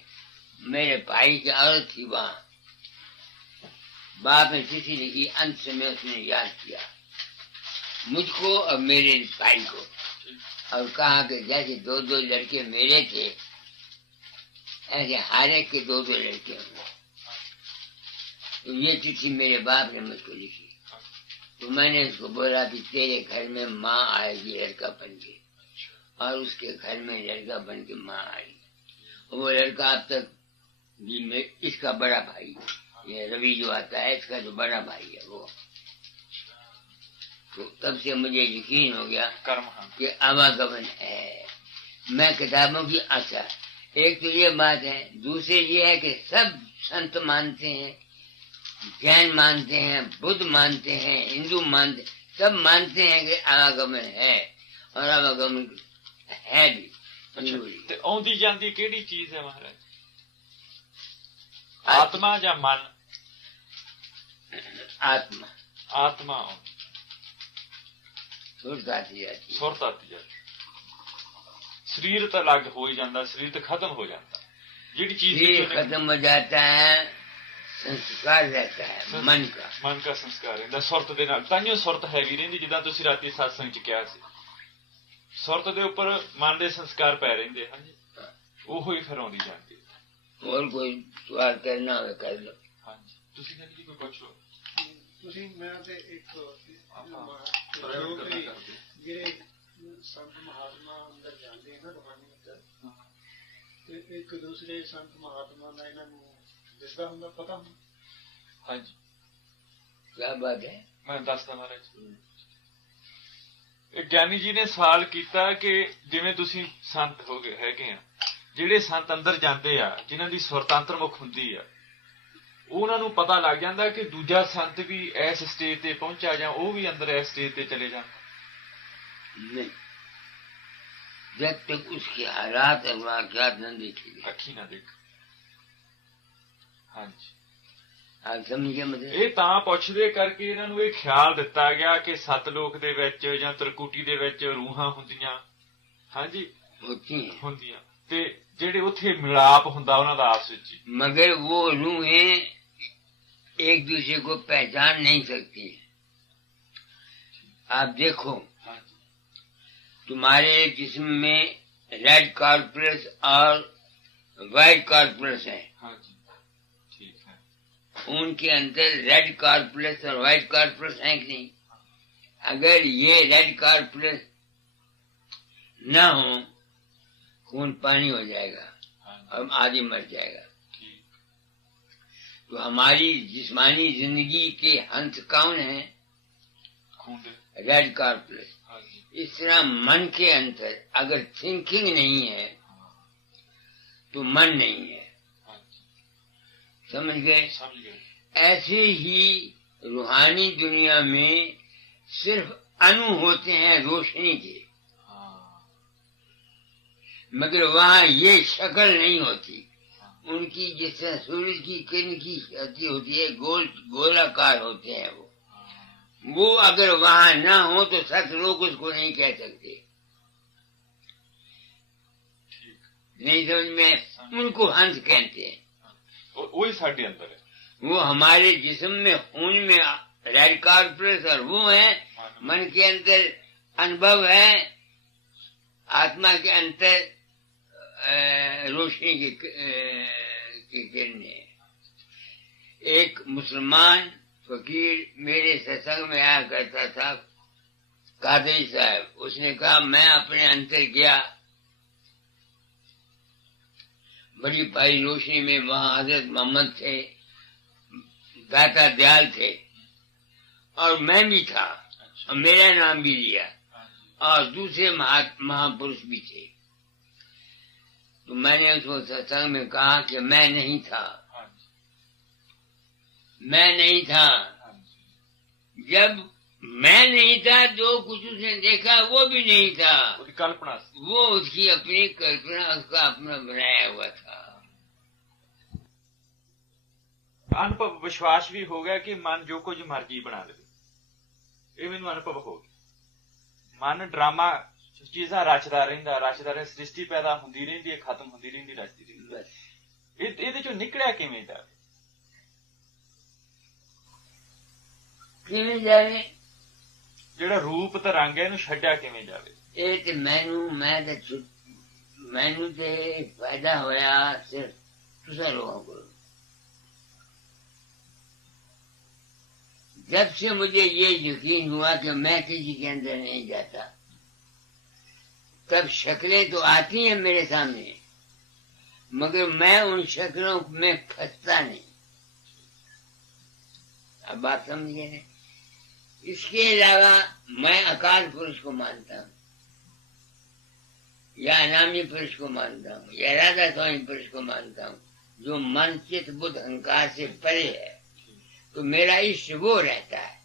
मेरे भाई की औरत थी वहां। बाप ने चिट्ठी लिखी, अंत समय उसने याद किया मुझको और मेरे भाई को और कहा कि जैसे 2 लड़के मेरे थे ऐसे हर एक के 2 लड़के होंगे। तो ये चिट्ठी मेरे बाप ने मुझको लिखी। तो मैंने उसको बोला कि तेरे घर में माँ आएगी लड़का बन के, और उसके घर में लड़का बन के माँ आई। वो लड़का अब तक भी इसका बड़ा भाई, ये रवि जो आता है इसका जो बड़ा भाई है वो। तो तब से मुझे यकीन हो गया कि आवागमन है। मैं किताबों की आशा, एक तो ये बात है, दूसरी ये है कि सब संत मानते हैं, जैन मानते हैं, बुद्ध मानते हैं, हिंदू मानते, सब मानते हैं कि आवागमन है और आवागमन है भी। ते आउंदी जांदी केड़ी चीज है महाराज? आत्मा या मन? आत्मा। आत्मा सुरत आती जाती, सुरत आती जाती। शरीर तो अलग हो ही जाता, शरीर तो खत्म हो जाता, जी चीज खत्म हो जाता है, संस्कार रहता है मन का संस्कार रहता सुरत दे नाल। ताइयों सुरत हैगी रहिंदी, जिद्दां तुसीं राती सत्संग च कहा सी, सुरत दे उपर मन दे संस्कार पै रहिंदे। हां जी, ओहो ही फिर आउंदी जांदी। और कोई सवाल करना हो कर लो। हां जी, तुसीं कहंदे जी कोई पुछ लो। ਤੁਸੀਂ ਮੈਂ ਤੇ ਇੱਕ ਜਿਹੜੇ ਸੰਤ ਮਹਾਤਮਾ ਅੰਦਰ ਜਾਂਦੇ ਨਾ ਰੂਹਾਨੀ ਅੰਦਰ, ਤੇ ਇੱਕ ਦੂਸਰੇ ਸੰਤ ਮਹਾਤਮਾ ਦਾ ਇਹਨਾਂ ਨੂੰ ਦਿਸਦਾ ਹੁੰਦਾ, ਪਤਾ ਹੁੰਦਾ। ਹਾਂਜੀ, ਕੀ ਬਾਤ ਹੈ? ਮੈਂ ਦੱਸਦਾ ਮਹਾਰਾਜ। ਇਹ ਗਿਆਨੀ ਜੀ ਨੇ ਸਵਾਲ ਕੀਤਾ ਕਿ ਜਿਵੇਂ ਤੁਸੀਂ ਸੰਤ ਹੋ ਗਏ ਹੈਗੇ ਆ, ਜਿਹੜੇ ਸੰਤ ਅੰਦਰ ਜਾਂਦੇ ਆ, ਜਿਨ੍ਹਾਂ ਦੀ ਸੁਰਤਾਂਤਰ ਮੁਖ ਹੁੰਦੀ ਆ, ਉਹਨਾਂ ਨੂੰ ਪਤਾ ਲੱਗ ਜਾਂਦਾ ਕਿ ਦੂਜਾ ਸੰਤ ਵੀ ਇਸ ਸਟੇਜ ਤੇ ਪਹੁੰਚਾ ਜਾਂ ਉਹ ਵੀ ਅੰਦਰ ਇਸ स्टेज ਤੇ चले जाए। नहीं, जब तक उसके हालात और वाक़यात न देखेंगे, अखी ना देख। हाँ जी, आप समझे मुझे? ਇਹ ਤਾਂ ਪੁੱਛਦੇ ਕਰਕੇ ਇਹਨਾਂ ਨੂੰ ਇਹ ਖਿਆਲ ਦਿੱਤਾ ਗਿਆ ਕਿ ਸਤਲੋਕ ਦੇ ਵਿੱਚ ਜਾਂ ਤਰਕੂਟੀ ਦੇ ਵਿੱਚ ਰੂਹਾਂ ਹੁੰਦੀਆਂ। ਹਾਂਜੀ, ਹੁੰਦੀਆਂ, ਤੇ ਜਿਹੜੇ ਉੱਥੇ ਮਿਲਾਪ ਹੁੰਦਾ ਉਹਨਾਂ ਦਾ ਆਪਸ ਵਿੱਚ। मगर वो रूहें एक दूसरे को पहचान नहीं सकती। आप देखो, तुम्हारे जिस्म में रेड कॉर्पोरस और व्हाइट कॉर्पोरस है। हाँ जी, ठीक है। खून के अंदर रेड कॉर्पुलस और व्हाइट कॉर्पुलस है कि नहीं? अगर ये रेड कॉर्पुलस ना हो, खून पानी हो जाएगा और आदमी मर जाएगा। तो हमारी जिस्मानी जिंदगी के हंस कौन है? रेड कॉर्पुलस। इस तरह मन के अंदर अगर थिंकिंग नहीं है तो मन नहीं है। समझ गए? ऐसे ही रूहानी दुनिया में सिर्फ अणु होते हैं रोशनी के, मगर वहां ये शक्ल नहीं होती उनकी। जिस तरह सूरज की किरण की शक्ति होती है, गोलाकार होते हैं वो अगर वहां ना हो तो सच लोग उसको नहीं कह सकते। नहीं समझ में? उनको हंस कहते हैं। वही साढ़े अंदर है। वो हमारे जिस्म में, खून में रेड कॉर्पुलस और वो है। मन के अंदर अनुभव है, आत्मा के अंदर रोशनी की किरणें। एक मुसलमान फकीर मेरे सत्संग में आया करता था, कादरी साहब। उसने कहा मैं अपने अंदर गया, बड़ी भारी रोशनी में, वहां हजरत मोहम्मद थे, दाता दयाल थे और मैं भी था और मेरा नाम भी लिया और दूसरे महापुरुष भी थे। तो मैंने उसको सत्संग में कहा कि मैं नहीं था। जब मैं नहीं था जो कुछ उसने देखा वो भी नहीं था, कल्पना, वो उसकी अपनी कल्पना, उसका अपना बनाया हुआ था। अनुभव विश्वास भी हो गया कि मन जो कुछ मर्जी बना ले। ਇਹ ਮੈਨੂੰ ਅਨੁਭਵ ਹੋ ਗਿਆ। ਮਨ ਡਰਾਮਾ ਚੀਜ਼ਾਂ ਰਚਦਾ ਰਹਿੰਦਾ, ਸ੍ਰਿਸ਼ਟੀ ਪੈਦਾ ਹੁੰਦੀ ਰਹਿੰਦੀ ਹੈ, ਖਤਮ ਹੁੰਦੀ ਰਹਿੰਦੀ, ਰਚਦੀ ਰਹਿੰਦੀ। ਇਹਦੇ ਚੋਂ ਨਿਕਲਿਆ ਕਿਵੇਂ ਜਾਵੇ? ਜਿਹੜਾ ਰੂਪ ਤੇ ਰੰਗ ਹੈ ਇਹਨੂੰ ਛੱਡਿਆ ਕਿਵੇਂ ਜਾਵੇ? ਇਹ ਤੇ ਮੈਨੂੰ ਤੇ ਫਾਇਦਾ ਹੋਇਆ ਸਿਰਫ ਤੁਸੀਂ ਲੋਗों को। जब से मुझे ये यकीन हुआ कि मैं किसी के अंदर नहीं जाता, तब शक्लें तो आती हैं मेरे सामने, मगर मैं उन शक्लों में फंसता नहीं। अब बात समझिए ना। इसके अलावा मैं अकाल पुरुष को मानता हूँ, या अनामी पुरुष को मानता हूँ, या राधा स्वामी पुरुष को मानता हूँ, जो मन चित्त बुद्ध अहंकार से परे है। तो मेरा इष्ट वो रहता है।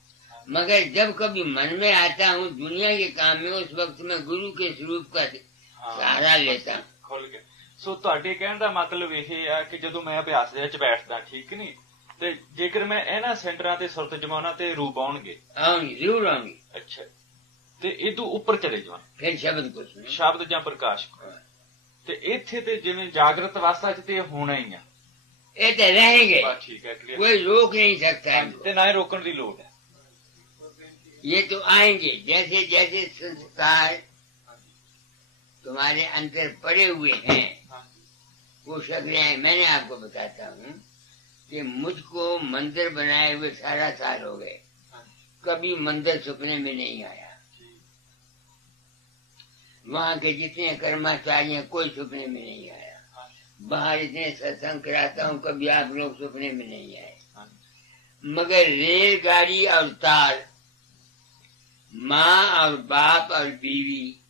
मगर जब कभी मन में आता हूँ दुनिया के काम में, उस वक्त मैं गुरु के स्वरूप का सहारा लेता हूँ। खुल गया। सो ਤੁਹਾਡੇ ਕਹਿਣ ਦਾ ਮਤਲਬ ਇਹ ਆ ਕਿ ਜਦੋਂ ਮੈਂ ਅਭਿਆਸ ਦੇ ਵਿੱਚ ਬੈਠਦਾ, ਠੀਕ ਨਹੀਂ, ਤੇ ਜੇਕਰ ਮੈਂ ਇਹਨਾਂ ਸੈਂਟਰਾਂ ਤੇ ਸੁਰਤ ਜਮਾਉਣਾ ਤੇ ਰੂਪ ਆਉਣਗੇ? ਆਉਣਗੇ, ਜ਼ਰੂਰ ਆਉਣਗੇ। ਅੱਛਾ, ਤੇ ਇਦੋਂ ਉੱਪਰ ਚਲੇ ਜਾਵਾਂ ਫਿਰ ਸ਼ਬਦ ਕੋ ਸੁਣੋ, ਸ਼ਬਦ ਜਾਂ ਪ੍ਰਕਾਸ਼ ਕੋ। ਤੇ ਇੱਥੇ ਤੇ ਜਿਵੇਂ ਜਾਗਰਤ ਅਵਸਥਾ ਚ ਤੇ ਹੋਣਾ ਹੀ ਆ, ਇਹ ਤੇ रहेंगे, ठीक है, कोई रोक नहीं सकता है। ना रोकने की लोड़ है। ये तो आएंगे। जैसे जैसे संस्कार तुम्हारे अंदर पड़े हुए हैं वो शक्लें हैं। मैंने आपको बताता हूँ कि मुझको मंदिर बनाए हुए 18 साल हो गए, कभी मंदिर सपने में नहीं आया। वहाँ के जितने कर्मचारी हैं कोई सपने में नहीं आया। बाहर इतने सत्संग कराता हूँ, कभी आप लोग सपने में नहीं आए। मगर रेलगाड़ी और तार, माँ और बाप और बीवी,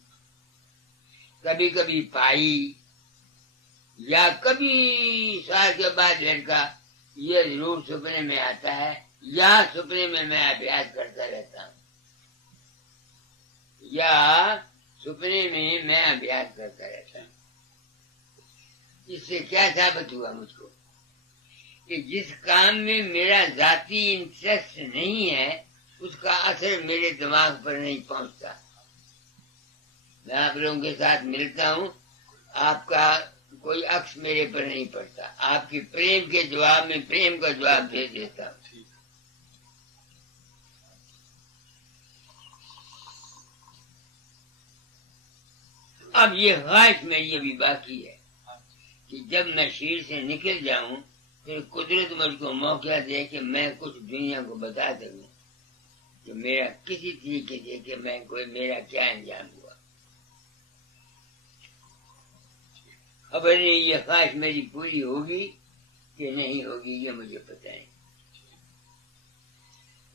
कभी कभी भाई, या कभी साल के बाद लड़का, ये जरूर सपने में आता है, या सपने में मैं अभ्यास करता रहता हूँ, या सपने में मैं अभ्यास करता रहता हूँ। इससे क्या साबित हुआ मुझको कि जिस काम में मेरा जाती इंटरेस्ट नहीं है उसका असर मेरे दिमाग पर नहीं पहुंचता। मैं आप लोगों के साथ मिलता हूँ, आपका कोई अक्स मेरे पर नहीं पड़ता। आपकी प्रेम के जवाब में प्रेम का जवाब दे देता हूँ। अब ये ख्वाहिश मेरी अभी बाकी है कि जब मैं शरीर से निकल जाऊं फिर कुदरत मुझको मौका दे कि मैं कुछ दुनिया को बता सकूं कि मेरा किसी तरीके से कि मैं कोई मेरा क्या अंजाम हुआ। खबर नहीं ये ख्वाहिश मेरी पूरी होगी कि नहीं होगी, ये मुझे पता नहीं।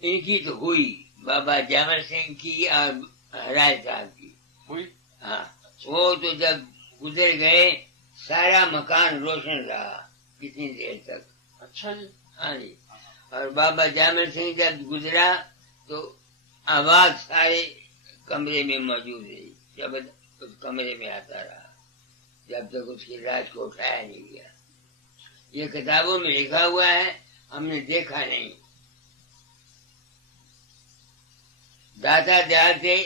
इनकी तो हुई, बाबा जामर सिंह की और हराज साहब की हुई। हाँ, वो तो जब गुजर गए सारा मकान रोशन रहा कितनी देर तक। अच्छा जी। हाँ जी। और बाबा जामर सिंह जब गुजरा तो आवाज सारे कमरे में मौजूद रही, जब उस कमरे में आता रहा जब तक उसकी लाश को उठाया नहीं गया। ये किताबों में लिखा हुआ है, हमने देखा नहीं। दादा दयाल थे,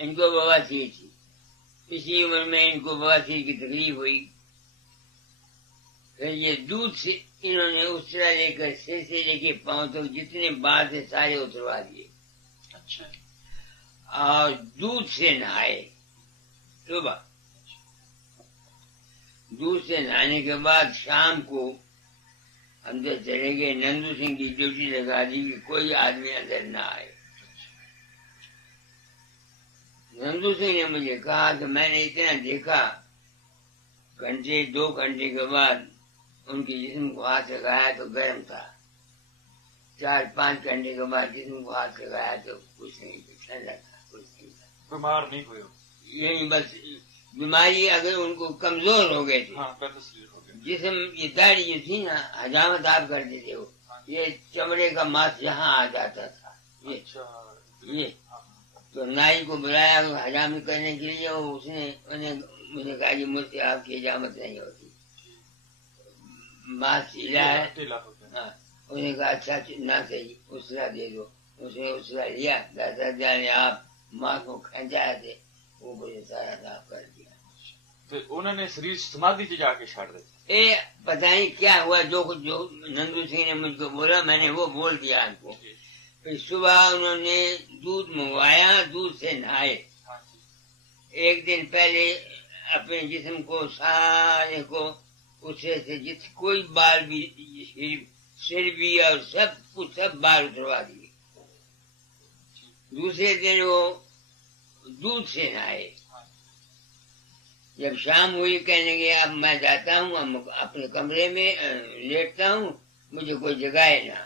इनको बवासीर थी, इसी उम्र में इनको बवासीर की तकलीफ हुई। फिर ये दूध से इन्होंने उस तरह लेकर सिर से लेके पांव तक जितने बाल थे सारे उतरवा दिए। अच्छा। और दूध से नहाए सुबह। दूध से नहाने के बाद शाम को अंदर चले गए। नंदू सिंह की ड्यूटी लगा दी कि कोई आदमी अंदर ना आए। नंदू सिंह ने मुझे कहा कि मैंने इतना देखा, घंटे 2 घंटे के बाद उनके जिस्म को हाथ लगाया तो गर्म था, 4-5 घंटे के बाद जिस्म को हाथ लगाया तो कुछ नहीं, ठंडा था, कुछ नहीं था। बीमार नहीं हुए? यही बस बीमारी अगर उनको कमजोर हो गए थे। हाँ, जिसम ये दाढ़ी जो थी ना, हजामत आप करते थे वो, ये चमड़े का मांस यहाँ आ जाता था। ये तो नाई को बुलाया हजामत करने के लिए, उसने मुझे कहा कि मुझसे आपकी हजामत नहीं होती, मांस ढीला है। हाँ, उसने कहा अच्छा ना सही उसरा दे दो। उसने उसरा लिया, दादा ने आप मांस को खींचाए थे, वो मुझे सारा साफ कर दिया। फिर उन्होंने शरीर समाधि से जाके छाड़ दिया। पता नहीं क्या हुआ, जो नंदू सिंह ने मुझको बोला मैंने वो बोल दिया आपको। फिर सुबह उन्होंने दूध मंगवाया, दूध से नहाए। एक दिन पहले अपने जिस्म को सारे को उससे से जिस कोई बाल भी, सिर भी और सब कुछ सब बाल उतरवा दिए। दूसरे दिन वो दूध से नहाए। जब शाम हुई कहने लगे अब मैं जाता हूँ, अपने कमरे में लेटता हूँ, मुझे कोई जगाए ना,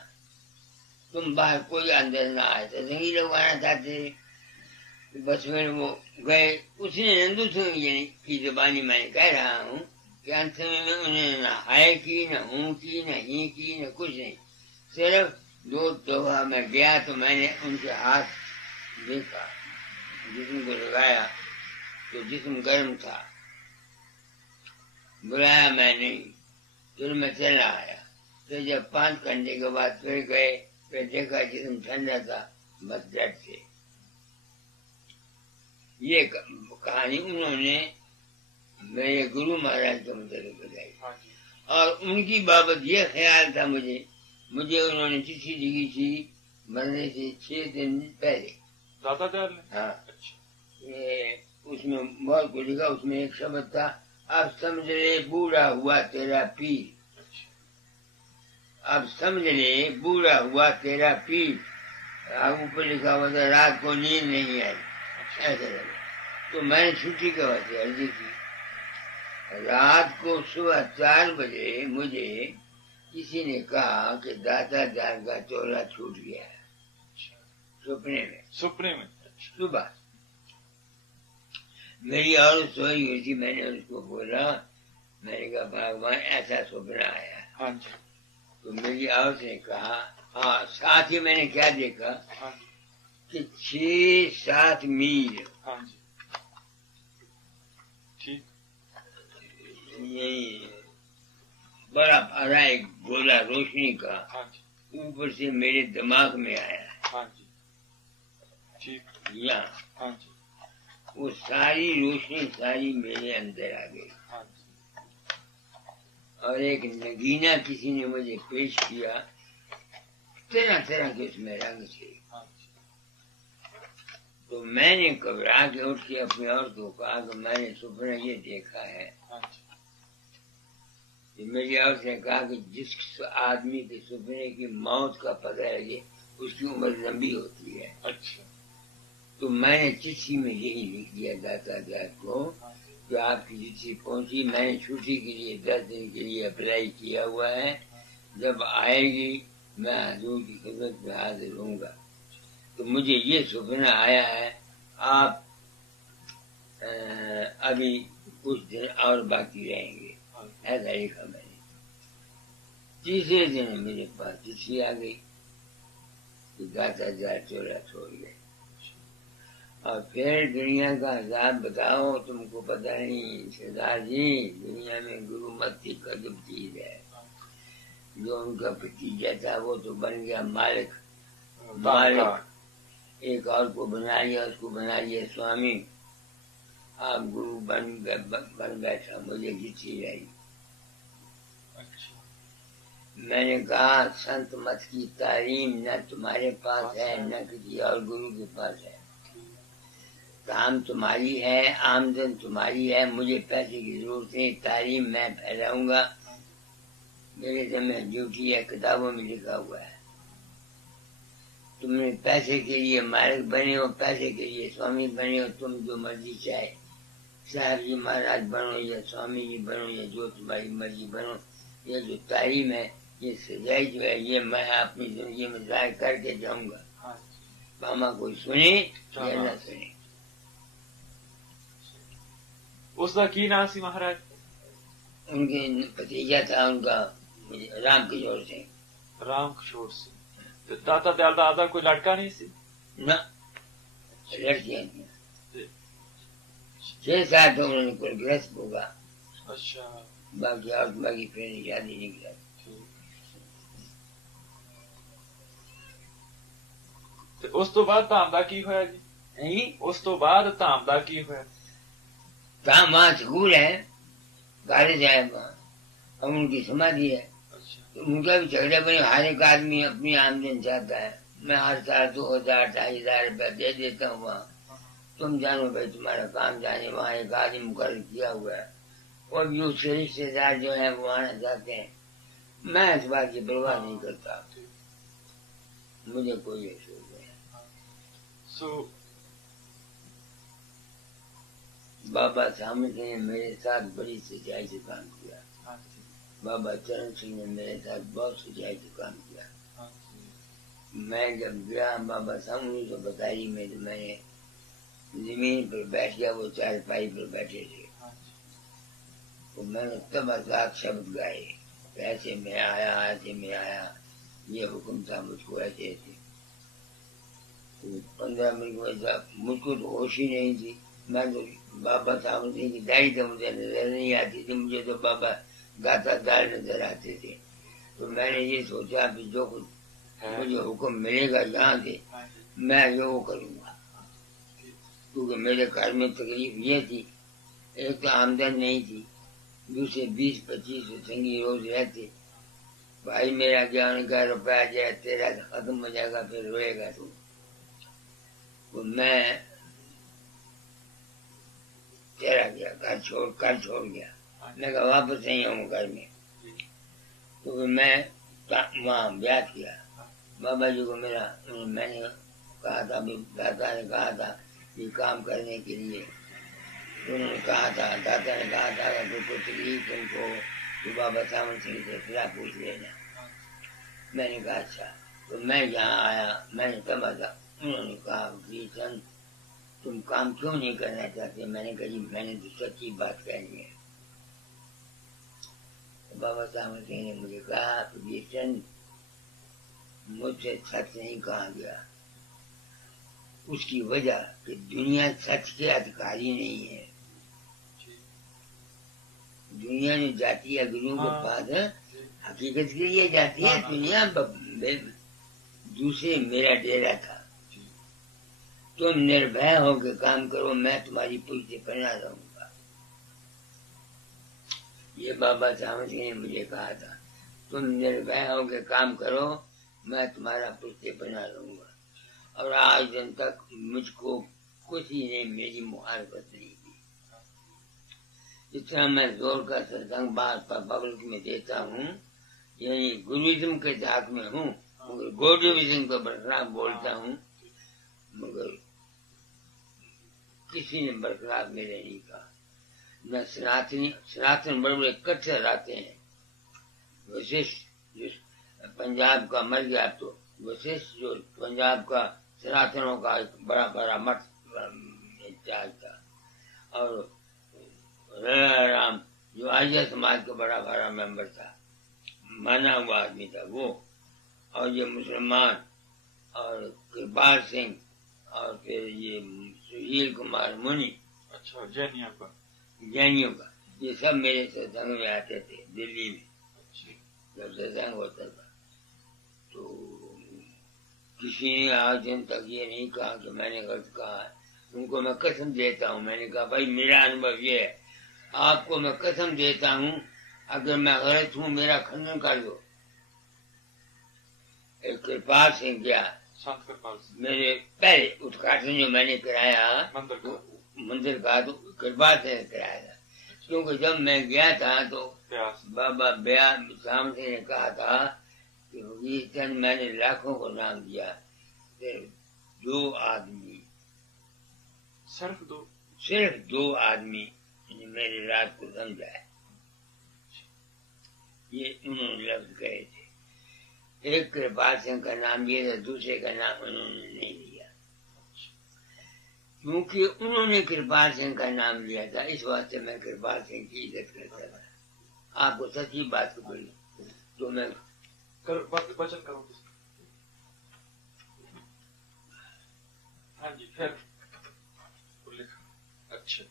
तुम बाहर कोई अंदर ना आए। तो नहीं लोग आना चाहते थे। बस फिर वो गए। उसने नंदू सिंह की जुबानी मैंने कह रहा हूँ कि अंत में उन्हें न हाय की, न हूँ की, न ही की, न कुछ नहीं। सिर्फ 2 दफा मैं गया तो मैंने उनके हाथ देखा, जिस्म को लगाया तो जिस्म गर्म था। बुलाया मैं नहीं, फिर मैं चला आया। फिर जब 5 घंटे के बाद फिर गए, फिर देखा जिस्म ठंडा था, बस डर से। ये कहानी उन्होंने मेरे गुरु महाराज के मुताबिक बताई। और उनकी बाबत ये ख्याल था मुझे उन्होंने चिट्ठी लिखी थी मरने से 6 दिन पहले, दादा दयाल ने। हाँ, उसमें बहुत कुछ लिखा। उसमें एक शब्द था, अब समझ ले बूढ़ा हुआ तेरा पीर। अब समझ ले बूढ़ा हुआ तेरा पीर। ऊपर लिखा हुआ था रात को नींद नहीं आई, ऐसा लगा। तो मैंने छुट्टी के वजह से अर्जी की। रात को सुबह 4 बजे मुझे किसी ने कहा कि दादा जान का चोला छूट गया है। सपने में सुबह मेरी और सोई हुई थी। मैंने उसको बोला, मैंने कहा भगवान ऐसा सपना आया। हाँ जी। तो मेरी और ने कहा, हाँ, साथ ही मैंने क्या देखा कि 6-7 मील। हाँ जी, ठीक। यही बड़ा बड़ा एक गोला रोशनी का ऊपर से मेरे दिमाग में आया। हाँ जी, ठीक। यहाँ, हाँ जी, वो सारी रोशनी सारी मेरे अंदर आ गई। हाँ जी। और एक नगीना किसी ने मुझे पेश किया, तरह तरह के उसमें रंग थे। हाँ जी। तो मैंने घबरा के उठ के अपने और को कहा कि मैंने सपना ये देखा है। हाँ जी। मेरी औरत ने कहा कि जिस आदमी के सपने की मौत का पता लगे उसकी उम्र लंबी होती है। अच्छा। तो मैंने चिट्ठी में यही लिख दिया दाता को कि आपकी चिट्ठी पहुंची, मैंने छुट्टी के लिए 10 दिन के लिए अप्लाई किया हुआ है, जब आएगी मैं हजूर की खिदमत में हाजिर होऊंगा। तो मुझे ये सपना आया है, आप अभी कुछ दिन और बाकी रहेंगे, ऐसा लिखा मैंने। तीसरे दिन मेरे पास चिट्ठी आ गई कि दाता चोरा छोड़ गए। और फिर दुनिया का हिसाब बताओ, तुमको पता नहीं सरदार जी, दुनिया में गुरु मत्ती का जब चीज है। जो उनका भतीजा था वो तो बन गया मालिक, एक और को बना लिया, उसको बना लिया स्वामी। आप गुरु बन बैठा, मुझे चिट्ठी आई। मैंने कहा संत मत की तालीम न तुम्हारे पास है न किसी और गुरु के पास है। काम तुम्हारी है, आमदन तुम्हारी है, मुझे पैसे की जरूरत नहीं, तालीम मैं फैलाऊंगा, मेरे जिम्मे ड्यूटी है, किताबों में लिखा हुआ है। तुमने पैसे के लिए मालिक बने हो, पैसे के लिए स्वामी बने हो, तुम जो मर्जी चाहे साहब जी महाराज बनो या स्वामी जी बनो या जो तुम्हारी मर्जी बनो, ये जो तालीम है, ये सजाई जो है, ये मैं अपनी जिंदगी में जाहिर करके जाऊंगा। मामा कोई सुने या न सुने। उसका की नाम सी महाराज? उनके भतीजा था उनका राम किशोर सिंह। राम किशोर सिंह। तो दाता दयाल दादा कोई लड़का नहीं सी? ना, लड़कियां नहीं। 6 साल तो उन्होंने कोई गृहस्थ होगा। अच्छा। बाकी फिर शादी नहीं किया। ਤੇ ਉਸ ਤੋਂ ਬਾਅਦ ਧਾਮ ਦਾ ਕੀ ਹੋਇਆ ਜੀ? नहीं, ਉਸ ਤੋਂ ਬਾਅਦ ਧਾਮ ਦਾ ਕੀ ਹੋਇਆ? धाम वहाँ स्कूल है, कॉलेज है, और उनकी समाधि है। तो उनका भी झगड़ा बने, हर एक आदमी अपनी आमदन चाहता है। मैं हर साल 2000 2,500 रुपया दे देता हूँ वहाँ, तुम जानो भाई तुम्हारा काम जाने, वहाँ एक आदमी मुकर्रर किया हुआ है, और भी उसके रिश्तेदार जो है वो आना चाहते हैं। मैं इस बात की परवाह नहीं करता, मुझे कोई अफसोस नहीं। बाबा सामने ने मेरे साथ बड़ी सच्चाई से काम किया। बाबा चरण सिंह ने मेरे साथ बहुत सच्चाई से काम किया। मैं जब गया बाबा सामने तो बताई में, तो मैंने जमीन पर बैठ गया, वो चारपाई पर बैठे थे, तो मैंने तब आजाद शब्द गाए, ऐसे में आया, ऐसे में आया, ये हुक्म था मुझको, ऐसे ऐसे। तो 15 मिनट में मुझको तो होश ही नहीं थी। मैं तो बाबा साहब सिंह की दाढ़ी तो मुझे नजर नहीं आती थी, मुझे तो बाबा गाता दाल नजर आते थे। तो मैंने ये सोचा कि जो कुछ मुझे हुक्म मिलेगा यहाँ से मैं जो करूँगा, क्योंकि मेरे घर में तकलीफ ये थी, एक तो आमदन नहीं थी, दूसरे 20-25 संगी रोज रहते। भाई मेरा क्या उनका रुपया जाए, तेरा खत्म हो जाएगा, फिर रोएगा तू। तो मैं चला गया, घर छोड़ गया। मैं कहा वापस नहीं आऊँ घर में। तो मैं वहाँ ब्याह किया बाबा जी को मेरा। मैंने कहा था, दाता ने कहा था ये काम करने के लिए, उन्होंने कहा था, दाता ने कहा था अगर कोई तकलीफ तुमको तो बाबा सामन सिंह से फिर पूछ लेना। मैंने कहा अच्छा। तो मैं यहाँ आया, मैंने समझा था। उन्होंने कहा कि चंद तुम काम क्यों नहीं करना चाहते? मैंने कहा जी मैंने तो सच्ची बात कहनी है। तो बाबा साहब सिंह ने मुझे कहा कि चंद मुझसे सच नहीं कहा गया, उसकी वजह कि दुनिया सच के अधिकारी नहीं है। दुनिया ने जाती है गुरु के पास, हकीकत के लिए जाती है दुनिया। दूसरे मेरा डेरा था, तुम निर्भय होकर काम करो, मैं तुम्हारी पुष्टि बना रहूंगा। ये बाबा साहब सिंह ने मुझे कहा था, तुम निर्भय होकर काम करो, मैं तुम्हारा पुष्टि बना रहूंगा। और आज दिन तक मुझको किसी ने मेरी मुखालफत नहीं की। जितना मैं जोर का सत्संग बात पब्लिक में देता हूँ, यानी गुरुइज्म के झाक में हूँ, मगर गौडविज्म को बरखलाफ बोलता हूँ, मगर किसी ने बरखलाफ मेरे नहीं कहा। न सनातन बड़े बड़े कट्टर आते हैं। वशिष्ठ जो पंजाब का मर गया, तो वशिष्ठ जो पंजाब का सनातनों का एक बड़ा बड़ा मठ इंचार्ज था, और राम जो आर्य समाज का बड़ा बड़ा मेंबर था, माना हुआ आदमी था वो, और ये मुसलमान और कृपाल सिंह और फिर ये सुशील कुमार मुनि, अच्छा, जैनियों का, ये सब मेरे सत्संग में आते थे दिल्ली में। जब सत्संग होता था तो किसी ने आज दिन तक ये नहीं कहा कि मैंने गलत कहा है। उनको मैं कसम देता हूँ, मैंने कहा भाई मेरा अनुभव ये है, आपको मैं कसम देता हूँ, अगर मैं गलत हूँ मेरा खंडन कर दो। एक कृपाल सिंह क्या, संत कृपाल सिंह, मेरे पहले उद्घाटन जो मैंने कराया मंदिर का, तो कृपाल सिंह ने कराया था, क्योंकि जब मैं गया था तो बाबा ब्यास सामने ने कहा था कि मैंने लाखों को नाम दिया, दो आदमी, सिर्फ दो आदमी मेरे रात को समझा है। ये उन्होंने लफ्ज कहे थे। एक कृपाल सिंह का नाम लिया था, दूसरे का नाम उन्होंने नहीं लिया, क्योंकि उन्होंने कृपाल सिंह का नाम लिया था, इस वास्ते मैं कृपाल सिंह की इज्जत करता था। आपको सच्ची बात को बोली तो मैं वचन करूँ। हाँ जी, फिर अच्छा,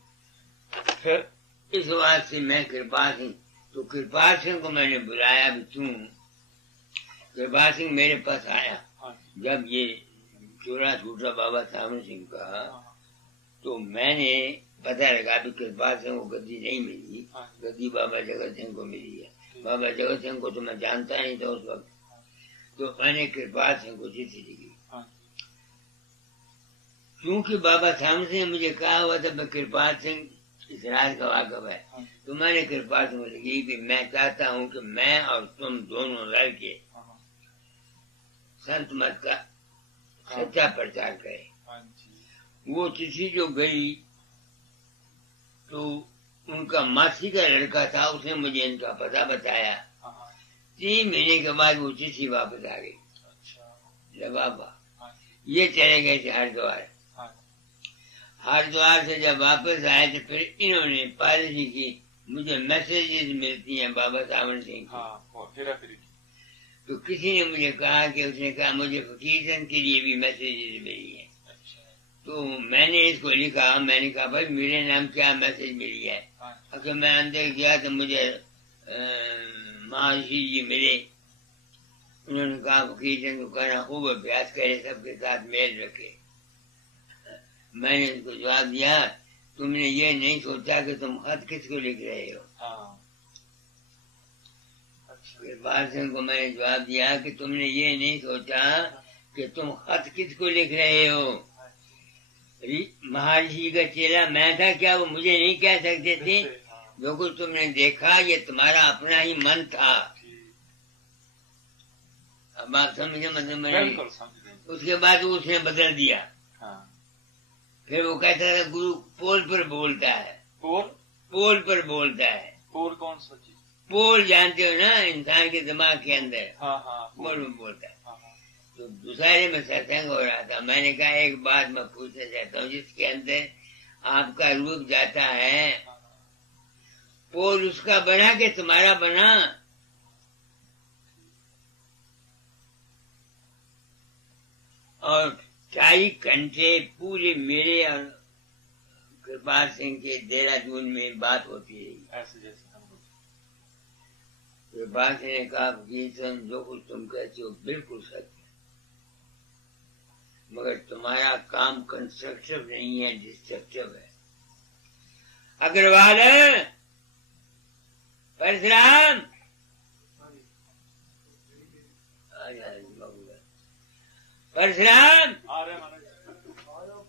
फिर इस वास्ते मैं कृपाल सिंह, तो कृपाल सिंह को मैंने बुलाया भी क्यों, कृपाल सिंह मेरे पास आया जब ये चोरा छूटा बाबा सामन सिंह का, तो मैंने पता लगा भी कृपाल सिंह को गद्दी नहीं मिली, गद्दी बाबा जगत सिंह को मिली है। बाबा जगत सिंह को तो मैं जानता नहीं था उस वक्त, तो मैंने कृपाल सिंह को चिट्ठी लिखी, क्योंकि बाबा सामन सिंह ने मुझे कहा हुआ था कृपाल सिंह इस राज का वाकफ है, तो मैंने कृपाल सिंह को लिखी कि मैं चाहता हूँ कि मैं और तुम दोनों लड़के संत मत का सच्चा प्रचार करें। वो चिट्ठी जो गई तो उनका मासी का लड़का था, उसने मुझे इनका पता बताया। 3 महीने के बाद वो चिट्ठी वापस आ गई। बाबा ये चले गए थे हरिद्वार, हरिद्वार से जब वापस आए तो फिर इन्होंने पॉलिसी की, मुझे मैसेजेस मिलती हैं बाबा सावन सिंह की, तो किसी ने मुझे कहा कि उसने कहा मुझे फकीरचंद के लिए भी मैसेजेस मिली हैं। तो मैंने इसको लिखा, मैंने कहा भाई मेरे नाम क्या मैसेज मिली है। अगर मैं अंदर गया तो मुझे महर्षि जी मिले, उन्होंने कहा फकीरचंद को कहना खूब अभ्यास करे, सबके साथ मेल रखे। मैंने उसको जवाब दिया, तुमने ये नहीं सोचा कि तुम खत किसको लिख रहे हो। कृपाल सिंह को मैंने जवाब दिया कि तुमने ये नहीं सोचा कि तुम खत किसको लिख रहे हो। महर्षि का चेला मैं था क्या, वो मुझे नहीं कह सकते थे। जो कुछ तुमने देखा ये तुम्हारा अपना ही मन था। अब आप समझे, मतलब मैंने उसके बाद उसने बदल दिया। फिर वो कहता था गुरु पोल पर बोलता है, पोल पर बोलता है। पोल कौन सा चीज? पोल जानते हो ना, इंसान के दिमाग के अंदर पोल में बोलता है। तो दूसरे में सत्संग हो रहा था, मैंने कहा एक बात मैं पूछना चाहता हूँ, जिसके अंदर आपका रूप जाता है, पोल उसका बना के तुम्हारा बना? और 40 घंटे पूरे मेरे और कृपाल सिंह के देहरादून में बात होती रही। ऐसे जैसे कृपाल सिंह ने कहा कीर्तन जो कुछ तुम कहते हो बिल्कुल सत्य है, मगर तुम्हारा काम कंस्ट्रक्टिव नहीं है, डिस्ट्रक्टिव है। अग्रवाल परशुराम परशुराम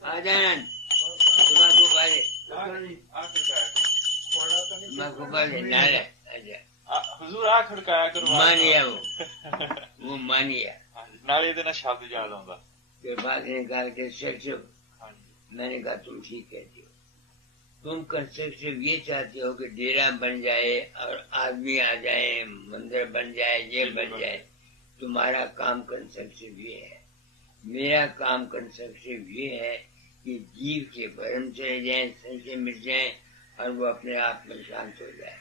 आ जाना, हुजूर आ खड़काया करो मानिया वो मानिया नाले ਇਹਦੇ ਨਾਲ शब्द याद आਉਂਦਾ फिर बाद ने कहा कि कंस्ट्रक्टिव मैंने कहा तुम ठीक कहते हो तुम कंस्ट्रक्टिव ये चाहते हो कि डेरा बन जाए और आदमी आ जाए मंदिर बन जाए ये बन जाए तुम्हारा काम कंस्ट्रक्टिव ये है मेरा काम कंस्ट्रक्टिव ये है कि जीव के भरम चले जाए संशय मिट जाए और वो अपने आप में शांत हो जाए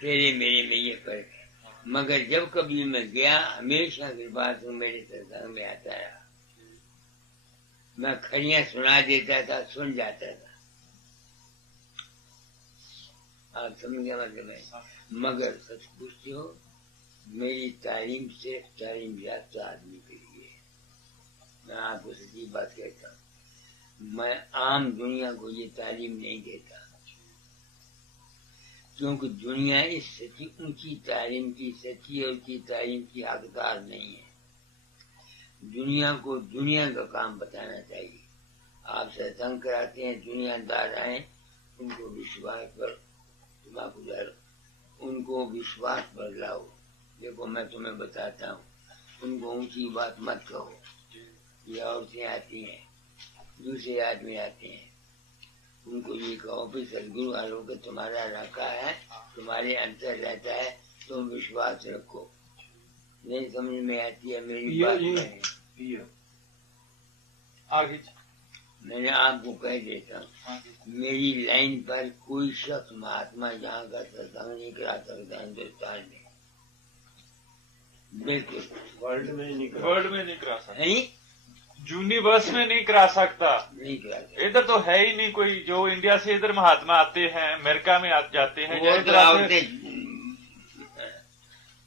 तेरे मेरे में ये फर्क है मगर जब कभी मैं गया हमेशा की बात मेरे सत्संग में आता रहा मैं खड़ियां सुना देता था सुन जाता था आप समझ गया मतलब है मगर सच पूछते हो मेरी तालीम सिर्फ तालीम याफ्ता आदमी के लिए है मैं आपको सच्ची बात कहता हूँ मैं आम दुनिया को ये तालीम नहीं देता क्योंकि दुनिया इस सच्ची ऊंची तालीम की सच्ची और ऊंची तालीम की हकदार नहीं है दुनिया को दुनिया का काम बताना चाहिए आप सत्संग कराते हैं दुनियादार आए उनको विश्वास पर तुम्हारा डालो उनको विश्वास पर लाओ देखो मैं तुम्हें बताता हूँ उनको ऊंची बात मत कहो ये औरतें आती हैं दूसरे आदमी आते हैं उनको ये कहो भी सदगुरु आलोक तुम्हारा रखा है तुम्हारे अंदर रहता है तुम विश्वास रखो नहीं समझ में आती है मेरी बात में आगे मैंने आपको कह देता हूँ मेरी लाइन पर कोई शख्स महात्मा यहाँ का सत्संग नहीं करा सकता हिंदुस्तान में बिल्कुल वर्ल्ड में नहीं करा सकता नहीं यूनिवर्स में नहीं करा सकता नहीं करा सकता इधर तो है ही नहीं कोई जो इंडिया से इधर महात्मा आते हैं अमेरिका में जाते हैं वो इधर तो आते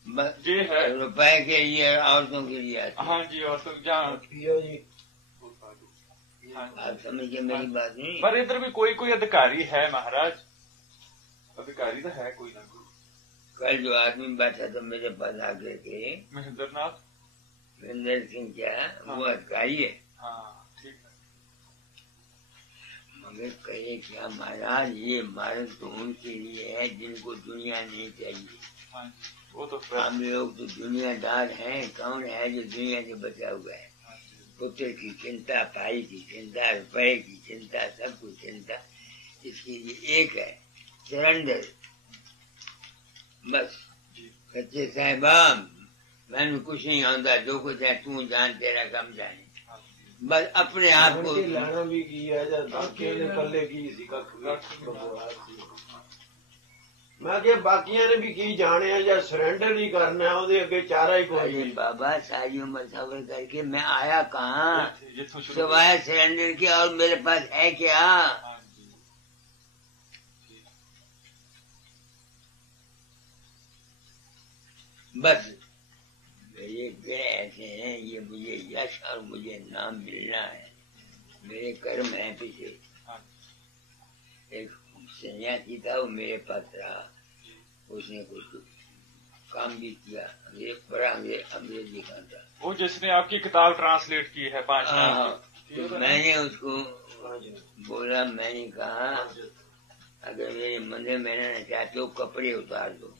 जी है रुपए के लिए औरतों के लिए आते हाँ जी और तो जहाँ आप समझिए मेरी बात नहीं पर इधर भी कोई अधिकारी है महाराज अधिकारी तो है कोई ना कोई कल जो आदमी बैठा था मेरे पास आगे के महेंद्र नाथ महेंद्र सिंह क्या वो अधिकारी है हाँ ठीक है मगर कहे क्या महाराज ये मार्ग तो उनके लिए है जिनको दुनिया नहीं चाहिए हाँ वो तो हम लोग तो दुनियादार हैं कौन है जो दुनिया से बचा हुआ है पुत्र की चिंता भाई की चिंता रुपए की चिंता सब कुछ चिंता इसके लिए एक है सरेंडर बस सच्चे साहिबा मैंने कुछ नहीं आता जो कुछ है तू जान तेरा कम जाने बस अपने आप को लाना भी किया पल्ले की मैं क्या बाकिया ने भी की जाने या सरेंडर ही करना है ਉਹਦੇ ਅੱਗੇ चारा ही कोई नहीं बाबा सारी उम्र सफर करके मैं आया कहाँ सिवाय सरेंडर के और मेरे पास है क्या बस ये ऐसे हैं ये मुझे यश और मुझे नाम मिलना है मेरे कर्म है पीछे एक सन्यासी था वो मेरे पास रहा उसने कुछ काम भी किया बड़ा अंग्रेजी का था वो जिसने आपकी किताब ट्रांसलेट की है 5 तो मैंने उसको बोला मैंने कहा अगर मेरे मंदिर में रहना चाहते हो कपड़े उतार दो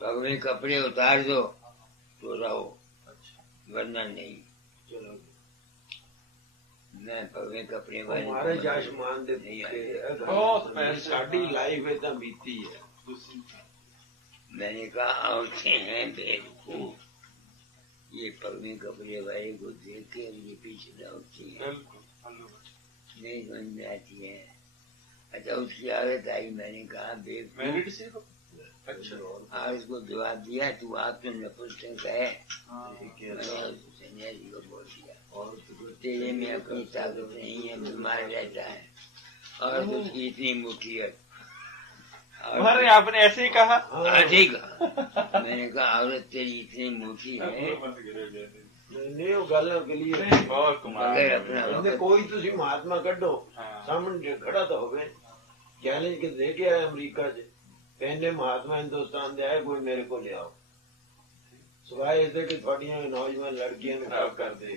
पगड़े कपड़े उतार दो तो रहो वरना नहीं चलो मैं पगड़े कपड़े हमारे जाशमान दे साड़ी लाइफ इतना बीती है मैंने कहा औरतें हैं बेवकूफ ये पगड़े कपड़े वाले को देख के उनके पीछे दौड़ती है नहीं समझ में आती है अच्छा उसकी आदत आई मैंने कहा बेवकूफ अच्छा और उसको जवाब दिया तू आप तो नपुंसक है सन्यासी को बोल दिया और तेरे में अपनी ताकत नहीं है बीमार रहता है और उसकी इतनी मुट्ठी है अरे आपने ऐसे ही कहा ठीक मैंने कहा औरत तेरी इतनी मुट्ठी है नहीं वो गल और अपना कोई तुसी महात्मा कड्डो सामने खड़ा तो होवे चैलेंज के दे के आए अमरीका से कहने महात्मा हिंदुस्तान दे आए कोई मेरे को ले आओ सिवाय इसे कि थोड़ियां नौजवान लड़कियां खराब कर दे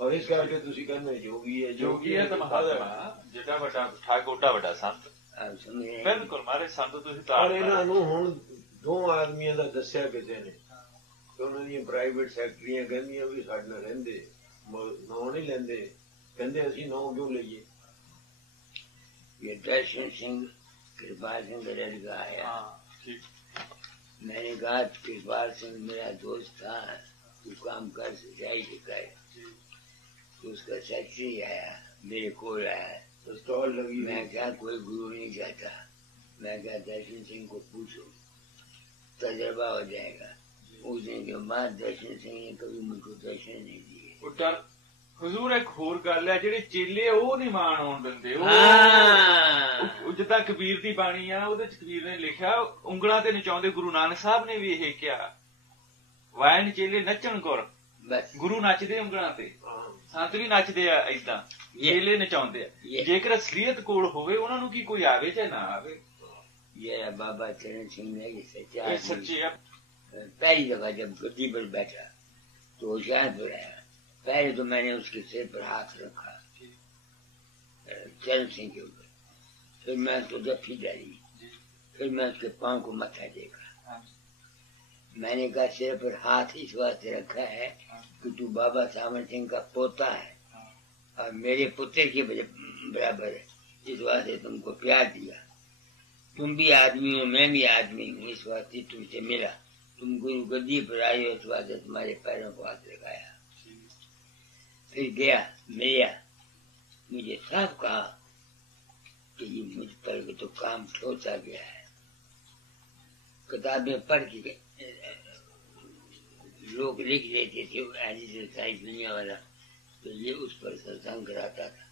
और इस करके तुसी कहने जोगी है जोगी है तो महात्मा जितना बड़ा ठाक ओडा बड़ा संत आप समझ रहे हैं? बिल्कुल मारे संत तुसी पर तार ਇਹਨਾਂ ਨੂੰ ਹੁਣ ਦੋ ਆਦਮੀਆਂ ਦਾ ਦੱਸਿਆ ਕਿਸੇ ਨੇ ਕਿ ਉਹਨਾਂ ਦੀਆਂ ਪ੍ਰਾਈਵੇਟ ਸੈਕਟਰੀਆਂ ਕਹਿੰਦੀਆਂ ਵੀ ਸਾਡੇ ਨਾਲ ਰਹਿੰਦੇ ਨਾਂ ਨਹੀਂ ਲੈਂਦੇ ਕਹਿੰਦੇ ਅਸੀਂ ਨਾਂ ਕਿਉਂ ਲਈਏ ये दर्शन सिंह कृपाल सिंह का लड़का आया। हाँ ठीक। मैंने कहा कृपाल सिंह मेरा दोस्त था, तू काम कर सिंचाई के कर। तो उसका सेक्रेटरी आया, मेरे को आया तो स्टॉल लगी। मैं क्या कोई गुरु नहीं जाता, मैं क्या दर्शन सिंह को पूछो, तजर्बा हो जाएगा। उस दिन के बाद दर्शन सिंह ने कभी मुझको दर्शन नहीं दिए। ਉਹ ਡਰ ਹਜ਼ੂਰ ਇੱਕ ਹੋਰ ਗੱਲ ਹੈ, ਜਿਹੜੇ ਚੇਲੇ ਉਹ ਨਹੀਂ ਮਾਣ ਆਉਣ ਦਿੰਦੇ। ਉਹ ਜਿੱਦਾਂ ਕਬੀਰ ਦੀ ਬਾਣੀ ਆ, ਉਹਦੇ ਚ ਕਬੀਰ ਨੇ ਲਿਖਿਆ ਉਂਗਲਾਂ ਤੇ ਨਚਾਉਂਦੇ। ਗੁਰੂ ਨਾਨਕ ਸਾਹਿਬ ਨੇ ਵੀ ਇਹ ਕਿਹਾ, ਵਾਇਨ ਚੇਲੇ ਨੱਚਣ ਗੁਰ, ਗੁਰੂ ਨੱਚਦੇ ਉਂਗਲਾਂ ਤੇ, ਸੰਤ ਵੀ ਨੱਚਦੇ ਆ ਏਦਾਂ, ਚੇਲੇ ਨਚਾਉਂਦੇ ਆ। ਜੇਕਰ ਅਸਲੀਅਤ ਕੋਲ ਹੋਵੇ ਉਹਨਾਂ ਨੂੰ ਕੀ ਕੋਈ ਆਵੇ ਚਾਹੇ ਨਾ ਆਵੇ। ये बाबा चरण सिंह ने ये सच्चा सच्चे है। पहली दफा जब गद्दी पर बैठा तो होशियारपुर आया। पहले तो मैंने उसके सिर पर हाथ रखा चरण सिंह के ऊपर, फिर मैं उसको जफ्फी डाली, फिर मैं उसके पांव को मत्था देखा। मैंने कहा सिर पर हाथ इस वास्ते रखा है कि तू बाबा सामन सिंह का पोता है और मेरे पुत्र के बराबर है, इस वास्ते तुमको प्यार दिया। तुम भी आदमी हो, मैं भी आदमी हूँ, इस वास्ते तुमसे मिला। तुम गुरु गद्दी पर आए हो, इस वास्ते तुम्हारे पैरों को हाथ लगाया। फिर गया मिला, मुझे साफ कहा कि ये मुझ पर तो काम ठोसा गया है। किताबें पढ़ के लोग लिख देते थे ऐसी सारी दुनिया वाला, तो ये उस पर सत्संग कराता था।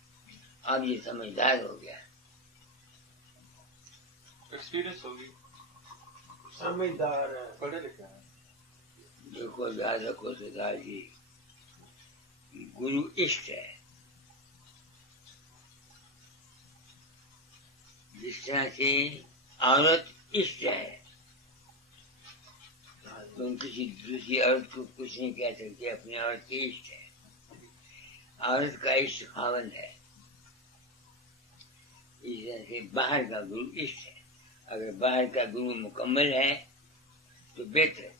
अब ये समझदार हो गया, एक्सपीरियंस होगी, समझदार है, पढ़े लिखे हैं। देखो याद रखो सरदार जी, गुरु इष्ट है। जिस तरह से औरत इष्ट है, तुम किसी दूसरी औरत को कुछ नहीं कह सकते, अपनी औरत की इष्ट है। औरत का इष्ट खावंद है। इस तरह से बाहर का गुरु इष्ट है। अगर बाहर का गुरु मुकम्मल है तो बेहतर,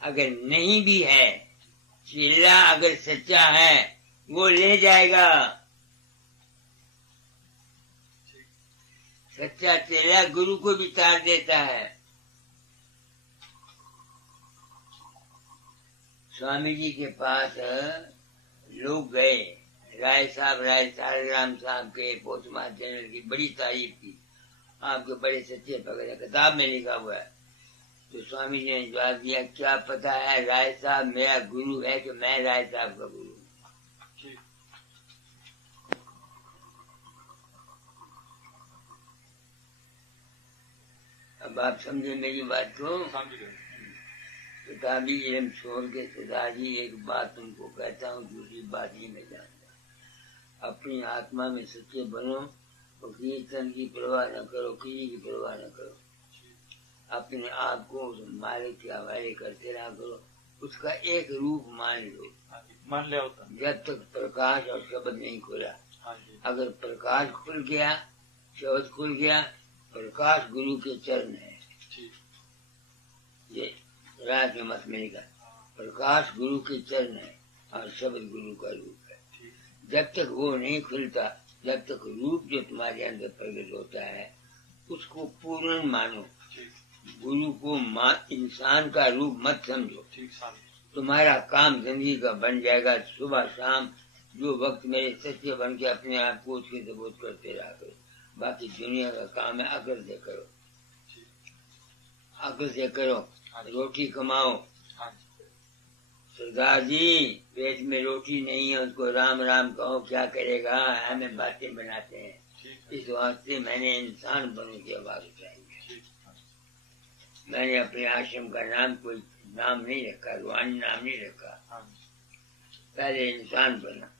अगर नहीं भी है, चेला अगर सच्चा है वो ले जाएगा। सच्चा चेला गुरु को भी तार देता है। स्वामी जी के पास लोग गए, राय साहब राम साहब के पोस्ट मास्टर जनरल की बड़ी तारीफ की, आपके बड़े सच्चे भगत है, किताब में लिखा हुआ है। तो स्वामी जी ने जवाब दिया, क्या पता है राय साहब मेरा गुरु है कि मैं राय साहब का गुरु हूँ। अब आप समझे मेरी बात को। किताबी इल्म छोड़ के सदाजी एक बात तुमको कहता हूँ, दूसरी बात ही मैं जानता। अपनी आत्मा में सच्चे बनो और कीर्तन की परवाह न करो, किसी की परवाह न करो। अपने आप को उस मालिक के हवाले करते रहा करो, उसका एक रूप मान लो। मान लिया होता जब तक प्रकाश और शब्द नहीं खुला। अगर प्रकाश खुल गया, शब्द खुल गया, प्रकाश गुरु के चरण है। ये राज में मत मिलेगा, प्रकाश गुरु के चरण है और शब्द गुरु का रूप है। जब तक वो नहीं खुलता, जब तक रूप जो तुम्हारे अंदर प्रकट होता है उसको पूर्ण मानो। गुरु को इंसान का रूप मत समझो। तुम्हारा काम जिंदगी का बन जाएगा। सुबह शाम जो वक्त मेरे सच्चे बन के अपने आप को उसकी सबूत करते रहा करो। बाकी दुनिया का काम है, अकल से करो, अकल से करो, रोटी कमाओ। सरदार जी पेट में रोटी नहीं है, उसको राम राम कहो, क्या करेगा, हमें बातें बनाते हैं। इस वास्ते मैंने इंसान बनने की आवाज उठाई है। मैंने अपने आश्रम का नाम कोई नाम नहीं रखा, रूहानी नाम नहीं रखा, पहले इंसान बना।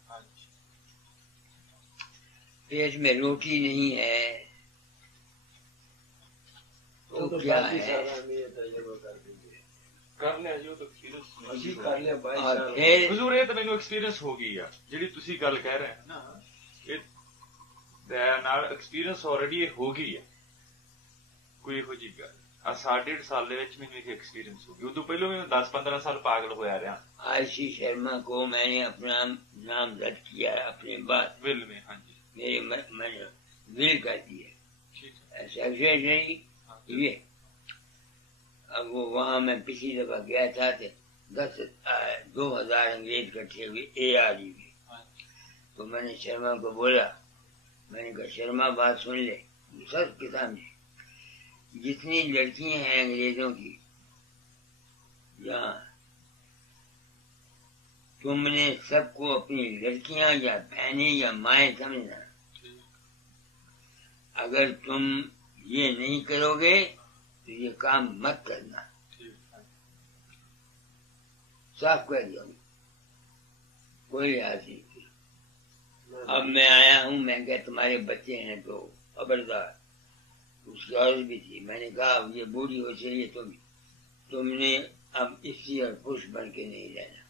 पेट में रोटी नहीं है तो क्या है। ਕਰ ਲਿਆ ਜੀ ਉਹ ਤਾਂ ਐਕਸਪੀਰੀਅੰਸ ਅਸੀਂ ਕਰ ਲਿਆ 22 और ਸਾਲ फिर ਹਜ਼ੂਰ ਇਹ ਤਾਂ ਮੈਨੂੰ ਐਕਸਪੀਰੀਅੰਸ ਹੋ ਗਈ ਆ ਜਿਹੜੀ ਤੁਸੀਂ ਗੱਲ ਕਹਿ ਰਹੇ ਹੋ ਨਾ ਇਹ ਦੇ ਨਾਲ ਐਕਸਪੀਰੀਅੰਸ ਆਲਰੇਡੀ ਇਹ ਹੋ ਗਈ ਆ ਕੋਈ ਇਹੋ ਜਿਹੀ ਗੱਲ ਆ 1.5 ਸਾਲ ਦੇ ਵਿੱਚ ਮੈਨੂੰ ਇਹ ਐਕਸਪੀਰੀਅੰਸ ਹੋ ਗਈ ਉਦੋਂ ਪਹਿਲਾਂ ਮੈਂ 10-15 ਸਾਲ ਪਾਗਲ ਹੋਇਆ ਰਿਹਾ आशी शर्मा को मैंने अपना नाम दर्ज किया अपने बाद ਵਿਲ में हाँ जी मेरे मैंने विल कर दिया ठीक है सेक्रेटरी हाँ, ये अब वो वहाँ मैं पिछली दफा गया था तो 2000 अंग्रेज इकट्ठे हुए ARE में हाँ, तो मैंने शर्मा को बोला मैंने कहा शर्मा बात सुन ले सब के सामने जितनी लड़कियां हैं अंग्रेजों की यहाँ तुमने सबको अपनी लड़कियां या बहनें या माएं समझना अगर तुम ये नहीं करोगे तो ये काम मत करना साफ कर दिया कोई लिहाज नहीं किया। अब मैं आया हूँ मैं क्या तुम्हारे बच्चे हैं तो खबरदार उसकी औरत भी थी मैंने कहा अब ये बूढ़ी हो चाहिए तुमने अब स्त्री और पुरुष बन के नहीं रहना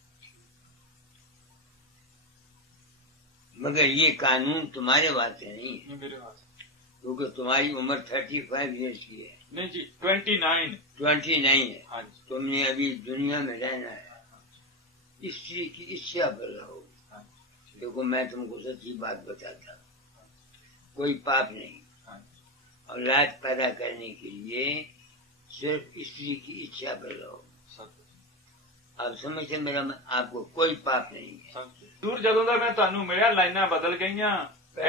मगर ये कानून तुम्हारे वास्ते नहीं है ये मेरे पास क्योंकि तुम्हारी उम्र 35 ईयर्स की है नहीं जी 29 है हाँ जी तुमने अभी दुनिया में रहना है स्त्री की इच्छा पर रहो हाँ देखो मैं तुमको सच्ची बात बताता हूँ कोई पाप नहीं हाँ औलाद पैदा करने के लिए सिर्फ स्त्री की इच्छा पर रहो आप समझते मेरा आपको कोई पाप नहीं है दूर ਜਦੋਂ ਦਾ ਮੈਂ ਤੁਹਾਨੂੰ ਮਿਲਿਆ ਲਾਈਨਾਂ ਬਦਲ ਗਈਆਂ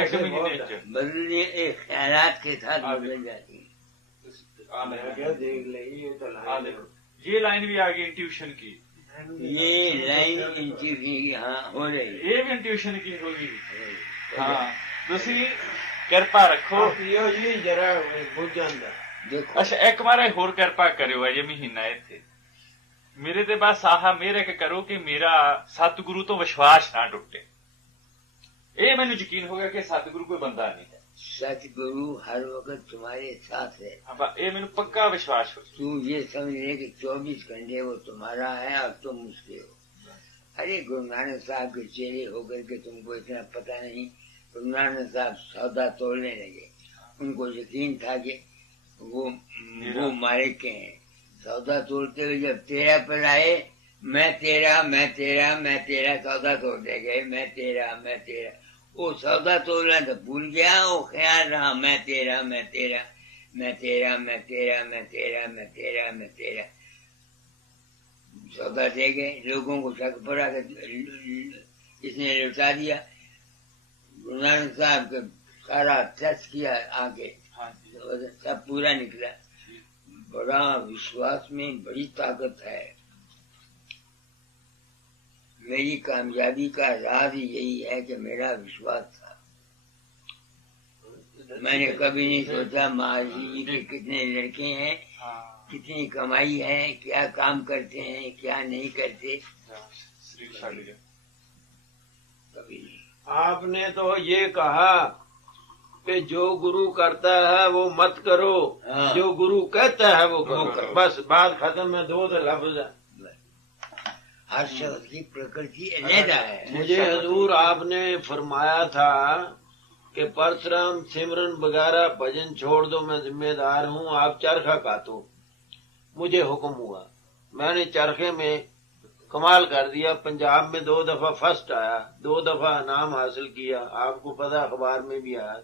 ਇੱਕ ਮਹੀਨੇ ਚ बदलने एक ख्यालात के साथ बदल जाती है आ मैं ले क्या देख ले ये तो आ लाइन ले है। ये लाइन भी आ गई इंट्यूशन की ये लाइन इनकी यहाँ हो रही है ਇਹ ਵੀ ਇੰਟਿਊਸ਼ਨ ਕੀ ਹੋ ਗਈ ਹਾਂ ਤੁਸੀਂ ਕਿਰਪਾ ਰੱਖੋ ਇਹ ਜੀ ਜਰਾ ਬੁੱਝ ਜਾਂਦਾ देखो ਅੱਛਾ ਇੱਕ ਵਾਰ ਹੋਰ ਕਿਰਪਾ ਕਰਿਓ ਇਹ ਮਹੀਨਾ ਇੱਥੇ ਮੇਰੇ ਤੇ ਬਸ ਆਹ ਮੇਰੇ ਕੇ ਕਰੋ ਕਿ ਮੇਰਾ ਸਤਿਗੁਰੂ ਤੋਂ ਵਿਸ਼ਵਾਸ ਨਾ ਟੁੱਟੇ ਇਹ ਮੈਨੂੰ ਯਕੀਨ ਹੋ ਗਿਆ ਕਿ ਸਤਿਗੁਰੂ ਕੋਈ ਬੰਦਾ ਨਹੀਂ ਹੈ सतगुरु हर वक्त तुम्हारे साथ है ਹਾਂ ਇਹ ਮੈਨੂੰ ਪੱਕਾ ਵਿਸ਼ਵਾਸ ਹੋ तू ये समझ ले कि 24 घंटे वो तुम्हारा है और तुम उसके हो अरे गुरु नानक साहब के चेले होकर के तुमको इतना पता नहीं गुरु नानक साहब सौदा तोड़ने लगे उनको यकीन था कि वो मालिक के हैं सौदा तोड़ते हुए जब तेरा पर आए मैं तेरा सौदा तोड़ते गए मैं तेरा वो सौदा तोड़ना तो भूल गया वो ख्याल रहा मैं तेरा सौदा दे गए लोगों को शक पड़ा कि इसने लुटा दिया गुरु नानक साहब के सारा टेस्ट किया आगे हाँ जी सब पूरा निकला बड़ा विश्वास में बड़ी ताकत है मेरी कामयाबी का राज यही है कि मेरा विश्वास था मैंने कभी नहीं सोचा महाराज जी के कितने लड़के हैं हाँ कितनी कमाई है क्या काम करते हैं क्या नहीं करते श्री छाड़ गया कभी नहीं आपने तो ये कहा कि जो गुरु करता है वो मत करो हाँ। जो गुरु कहता है वो वो करो करो। बस बात खत्म है दो लफ्ज है हर शब्द की प्रकृति अलग है मुझे हजूर आपने फरमाया था कि परशुराम सिमरन वगैरह भजन छोड़ दो मैं जिम्मेदार हूँ आप चरखा काटो मुझे हुक्म हुआ मैंने चरखे में कमाल कर दिया पंजाब में 2 दफा फर्स्ट आया 2 दफा नाम हासिल किया आपको पता अखबार में भी आया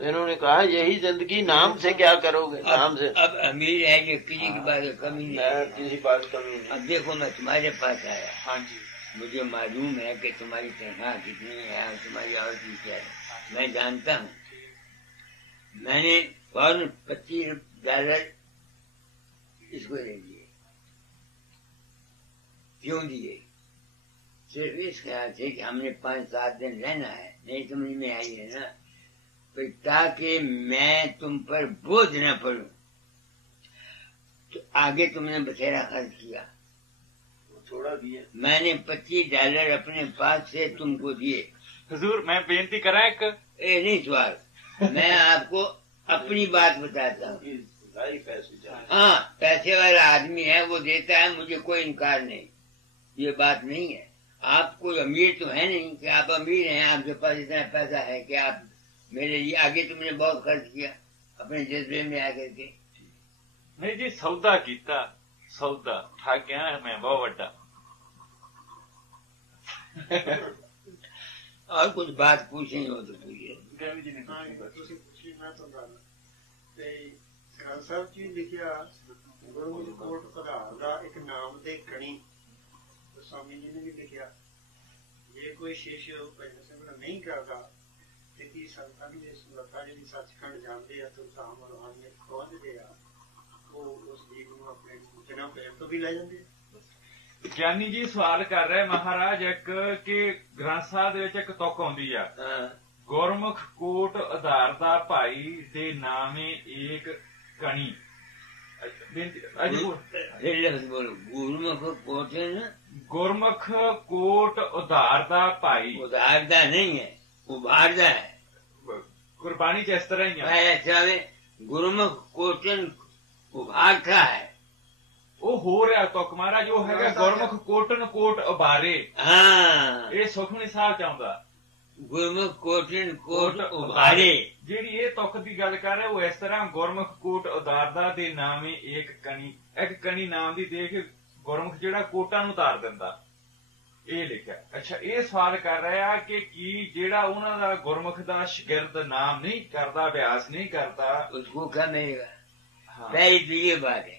तो इन्होंने कहा यही जिंदगी नाम से क्या करोगे नाम से अब अमीर है ये किसी की बात कमी नहीं है। किसी बात की कमी नहीं अब देखो मैं तुम्हारे पास आया हाँ जी मुझे मालूम है कि तुम्हारी तनख्वाह कितनी है और तुम्हारी और की क्या है मैं जानता हूँ मैंने फौरन $25 इसको दे दिए क्यों दिए सिर्फ इस ख्याल से कि हमने 5-7 दिन रहना है नहीं समझ में आई है ना ताकि मैं तुम पर बोझ न पड़ूं तो आगे तुमने बथेरा खर्च किया थोड़ा दिया मैंने $25 अपने पास से तुमको दिए हजूर मैं बेनती करा एक नहीं सवाल मैं आपको अपनी बात बताता हूँ ढाई पैसे जाए। हाँ, पैसे वाला आदमी है, वो देता है, मुझे कोई इनकार नहीं, ये बात नहीं है। आप कोई अमीर तो है नहीं कि आप अमीर हैं, आपके पास इतना पैसा है कि आप मेरे लिए आगे तुमने बहुत खर्च किया अपने जज्बे में आकर के। नहीं जी, सौदा कीता, सौदा ठग गया मैं बहुत बड़ा। और कुछ बात पूछेंगे हो तो पूछिए। ਤੁਸੀਂ ਪੁੱਛੀ ਮੈਂ ਤਾਂ ਗੱਲ ਤੇ ਗ੍ਰੰਥ ਸਾਹਿਬ ਜੀ ਲਿਖਿਆ ਗੁਰੂ ਕੋਟ ਪਧਾਰ ਦਾ ਇੱਕ ਨਾਮ ਦੇ ਕਣੀ स्वामी जी ने भी लिखा जे कोई शिष्य भजन सिमरन नहीं करता तो की संतां दी समर्था जी सचखंड जाते हैं तो धाम रूहानी खोजते हैं वो उस जीव को अपने जन्म पैर तो भी ले जाते हैं। ਗਿਆਨੀ ਜੀ ਸਵਾਲ ਕਰ ਰਹੇ ਮਹਾਰਾਜ ਇੱਕ ਕਿ ਗ੍ਰੰਥ ਸਾਹਿਬ ਦੇ ਵਿੱਚ ਇੱਕ ਤੁਕ ਆਉਂਦੀ ਆ, ਗੁਰਮੁਖ ਕੋਟ ਆਧਾਰ ਦਾ ਭਾਈ ਦੇ ਨਾਮੇ ਏਕ ਕਣੀ। गुरमुख कोट उधारदा भाई, उधारदा नहीं है, उभारदा है। गुरबाणी च इस तरह ही है। गुरमुख कोटन उभारता है, वो हो रहा तुक महाराज, वो है गुरमुख कोटन कोट उभारे। हाँ, ये सुखमनी साहब चाहता गुरमुख कोटन कोट उभारे। ਜਿਹੜੀ ਇਹ ਤੁਕ ਦੀ ਗੱਲ ਕਰ ਰਿਹਾ ਉਹ ਇਸ ਤਰ੍ਹਾਂ ਗੁਰਮੁਖ ਕੋਟ ਉਤਾਰਦਾ ਦੇ ਨਾਮੇ ਇੱਕ ਕਣੀ ਨਾਮ ਦੀ ਦੇਖ ਗੁਰਮੁਖ ਜਿਹੜਾ ਕੋਟਾਂ ਨੂੰ ਉਤਾਰ ਦਿੰਦਾ, ਇਹ ਲਿਖਿਆ। ਅੱਛਾ, ਇਹ ਸਵਾਲ ਕਰ ਰਿਹਾ ਕਿ ਕੀ ਜਿਹੜਾ ਉਹਨਾਂ ਦਾ ਗੁਰਮੁਖ ਦਾ ਸ਼ਾਗਿਰਦ ਨਾਮ ਨਹੀਂ ਕਰਦਾ, ਅਭਿਆਸ ਨਹੀਂ ਕਰਦਾ, उसको क्या मिलेगा? पहली तो ये बात है।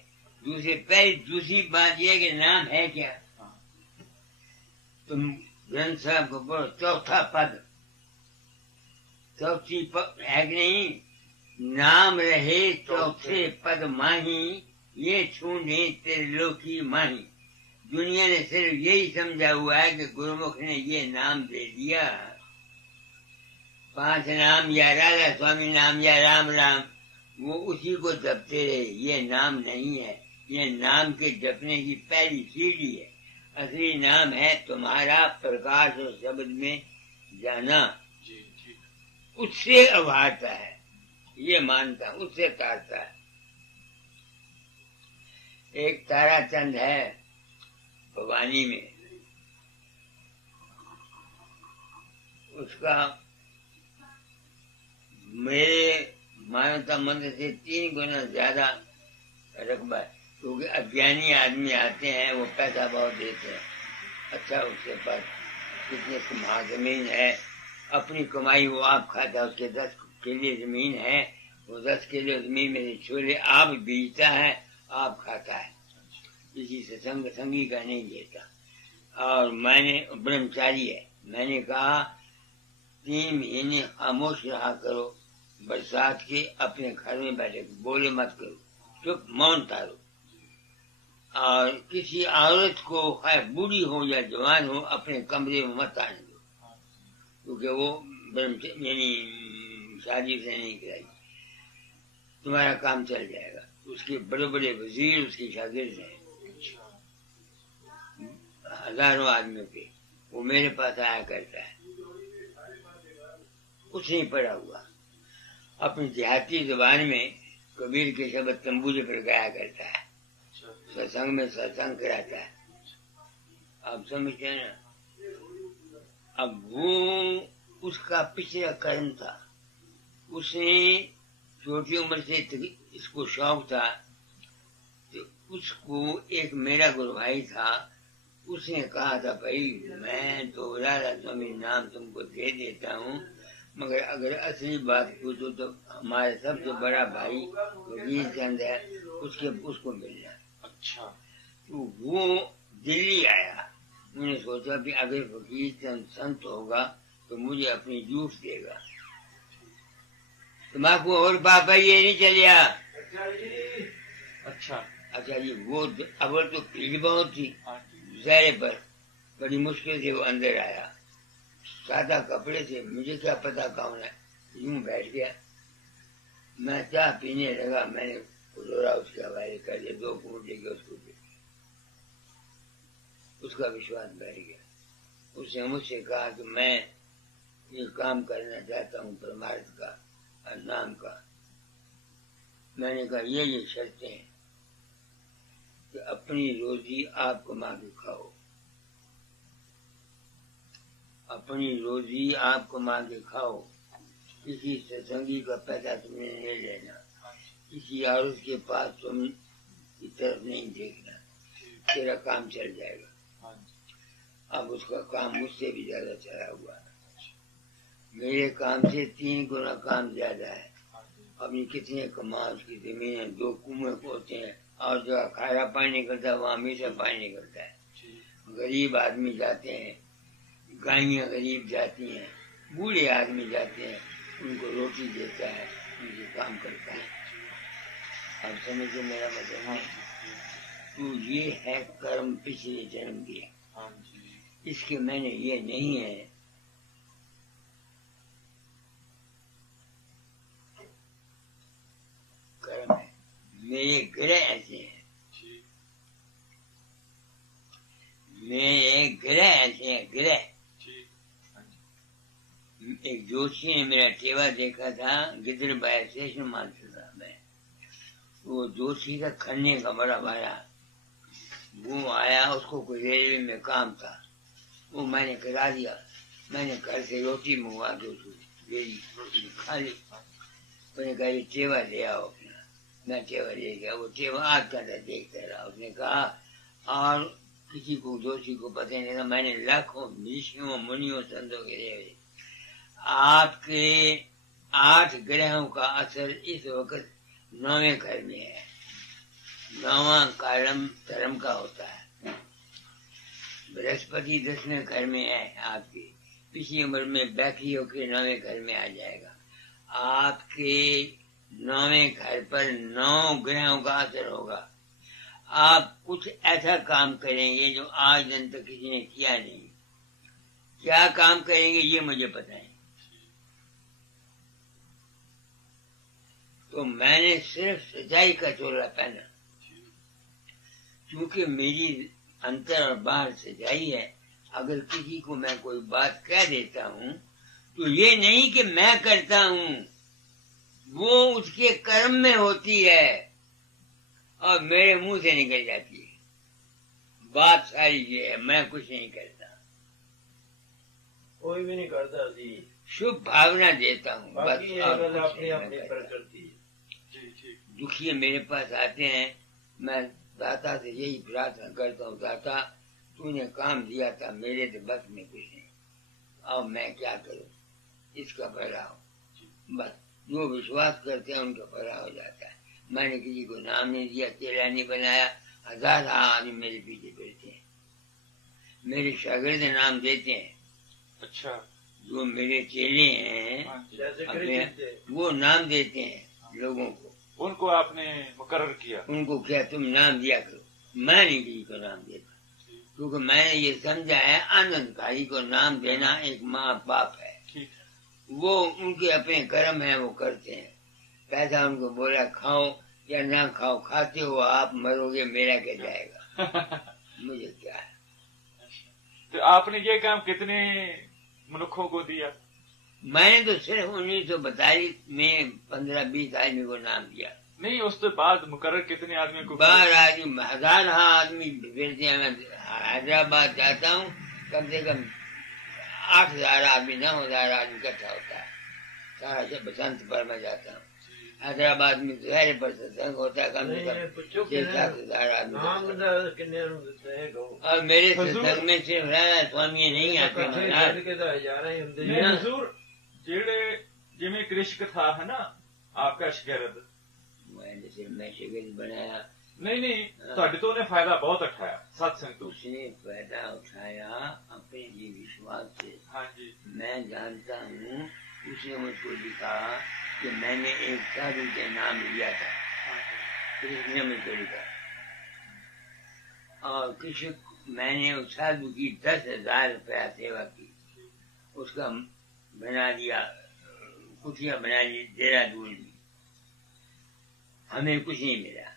दूसरी बात ये कि नाम है क्या? तुम ग्रंथ साहब को पढ़ो, चौथा पद, चौथी पद है कि नहीं? नाम रहे चौथे पद माही, ये छूने त्रिलोकी माही। दुनिया ने सिर्फ यही समझा हुआ है कि गुरुमुख ने ये नाम दे दिया, 5 नाम या राधा स्वामी नाम या राम राम, वो उसी को जपते रहे। ये नाम नहीं है, ये नाम के जपने की पहली सीढ़ी है। असली नाम है तुम्हारा प्रकाश और शब्द में जाना, उससे उभारता है, ये मानता, उससे तारता है। एक ताराचंद है भवानी में, उसका मेरे मानवता मंत्र से 3 गुना ज्यादा रकबा है, क्योंकि अज्ञानी आदमी आते हैं, वो पैसा बहुत देते हैं। अच्छा, उसके पास कितने कमा जमीन है, अपनी कमाई वो आप खाता है, उसके 10 किले जमीन है, वो 10 किलो जमीन में छोले आप बीजता है, आप खाता है, किसी से संगी का नहीं लेता। और मैंने ब्रह्मचारी है, मैंने कहा 3 महीने खामोश रहा करो, बरसात के अपने घर में बैठे, बोले मत करो, चुप मौन तारो। और किसी औरत को खैर बूढ़ी हो या जवान हो अपने कमरे में मत आने दो, क्योंकि वो यानी शादी से नहीं कराई, तुम्हारा काम चल जाएगा। उसके बड़े बड़े वजीर उसके शागिर्द हैं, हजारों आदमियों के, वो मेरे पास आया करता है, कुछ नहीं पड़ा हुआ, अपनी देहाती जुबान में कबीर के शब्द तंबूजे पर गाया करता है, सत्संग में सत्संग कराता है। आप समझते हैं ना? अब वो उसका पिछला कर्म था, उसने छोटी उम्र से इसको शौक था, तो उसको एक मेरा गुरु भाई था, उसने कहा था भाई मैं तो राधा स्वामी नाम तुमको दे देता हूँ, मगर अगर असली बात पूछो तो हमारे सबसे बड़ा भाई वकील चंद है, उसको मिलना। अच्छा, तो वो दिल्ली आया, मैंने सोचा कि अगर वकील चंद संत होगा तो मुझे अपनी जूठ देगा। तुम्हारा और पापा ये नहीं चलिया। अच्छा जी, वो अव्वल तो भीड़ बहुत थी जहरे पर, बड़ी मुश्किल से वो अंदर आया, सादा कपड़े से, मुझे क्या पता कौन है, यूं बैठ गया। मैं चाय पीने लगा, मैंने लोरा उसके हवाले कर दिया, 2 घूंट लेके उसको पी, उसका विश्वास बैठ गया। उसने मुझसे कहा कि मैं ये काम करना चाहता हूँ परमार्थ का और नाम का। मैंने कहा ये शर्तें हैं कि अपनी रोजी आप कमा के खाओ, अपनी रोजी आप कमा के खाओ, किसी सत्संगी का पैसा तुमने नहीं लेना, किसी और के पास तुम की तरफ नहीं देखना, तेरा काम चल जाएगा। अब उसका काम मुझसे भी ज्यादा चला हुआ है, मेरे काम से 3 गुना काम ज्यादा है। अपनी कितने कमा, उसकी जमीन 2 कुएं होते हैं और जो खारा पानी निकलता है वहाँ मीठा पानी निकलता है। गरीब आदमी जाते हैं, गायें गरीब जाती हैं, बूढ़े आदमी जाते हैं, उनको रोटी देता है, उनके काम करता है। अब समझो मेरा मतलब है, तो ये है कर्म पिछले जन्म के, इसके मैंने ये नहीं है कर्म है, मेरे ग्रह ऐसे हैं, मेरे ग्रह ऐसे हैं, ग्रह। एक जोशी ने मेरा टेवा देखा था गिदर बाय स्टेशन मानसर साहब में, वो जोशी का खन्ने का बड़ा भाया, वो आया, उसको कोई रेलवे में काम था, वो मैंने करा दिया। मैंने घर से रोटी मंगवा के उसको दे दी, रोटी खा ली। मैंने कहा ये टेवा ले आओ अपना, मैं टेवा ले गया। वो टेवा आज का देखता रहा। उसने कहा और किसी को जोशी को पता नहीं था, मैंने लाखों ऋषियों मुनियों संतों के लिए आपके 8 ग्रहों का असर इस वक्त 9वें घर में है। 9वां कालम धर्म का होता है। बृहस्पति 10वें घर में है आपके, पिछली उम्र में बैठी होकर 9वें घर में आ जाएगा। आपके 9वें घर पर 9 ग्रहों का असर होगा। आप कुछ ऐसा काम करेंगे जो आज दिन तक किसी ने किया नहीं। क्या काम करेंगे ये मुझे पता है। तो मैंने सिर्फ सच्चाई का चोला पहना, क्योंकि मेरी अंतर और बाहर सच्चाई है। अगर किसी को मैं कोई बात कह देता हूँ तो ये नहीं कि मैं करता हूँ, वो उसके कर्म में होती है और मेरे मुंह से निकल जाती है। बात सारी ये है, मैं कुछ नहीं करता, कोई भी नहीं करता जी। शुभ भावना देता हूँ बस। अपनी अपनी प्रकृति। दुखी मेरे पास आते हैं, मैं दाता से यही प्रार्थना करता हूँ, दाता तूने काम दिया था, मेरे तो बस में कुछ नहीं, अब मैं क्या करूँ, इसका भला हो। बस जो विश्वास करते हैं उनका भला हो जाता है। मैंने किसी को नाम नहीं दिया, चेला नहीं बनाया। 1000 आदमी मेरे पीछे बैठते हैं, मेरे शागिर्द नाम देते हैं। अच्छा, जो मेरे चेले हैं वो नाम देते हैं लोगों को। उनको आपने मुकर्रर किया? उनको क्या तुम नाम दिया करो, मैं नहीं किसी को नाम देता, क्योंकि मैंने ये समझा है आनंदकारी को नाम देना एक माँ बाप है। वो उनके अपने कर्म है, वो करते हैं। पैसा उनको बोला खाओ या ना खाओ, खाते हो आप, मरोगे मेरा क्या जाएगा मुझे क्या है। तो आपने ये काम कितने मनुष्यों को दिया? मैंने तो सिर्फ 1942 में 15-20 आदमी को नाम दिया। नहीं, उसके बाद मुकर्रर कितने आदमी को? 12 आदमी, 1000 आदमी फिरते हैं। मैं हैदराबाद जाता हूँ, कम से कम 8000 आदमी, 9000 आदमी इकट्ठा होता है। सारा जब बसंत पर मैं जाता हूँ, हैदराबाद में दोहरे पर सत्संग होता है, कम से कम 6-7 आदमी। और मेरे सत्संग में सिर्फ राधा स्वामी नहीं आते हजूर। जिम्मे कृष्ण था है ना आपका शिकायत, मैं शिकायत बनाया नहीं, ਤੁਹਾਡੇ ਤੋਂ ਉਹਨੇ फायदा बहुत उठाया सत्संग तो। उसने फायदा उठाया अपने जी विश्वास से। हाँ जी, मैं जानता हूँ। उसने मुझको लिखा कि मैंने एक साधु के नाम लिया था, कृष्ण मुझको लिखा, और कृष्ण मैंने उस साधु की 10,000 रुपया सेवा की, उसका बना दिया, कुटिया बना दी देहरादून में। हमें कुछ नहीं मिला।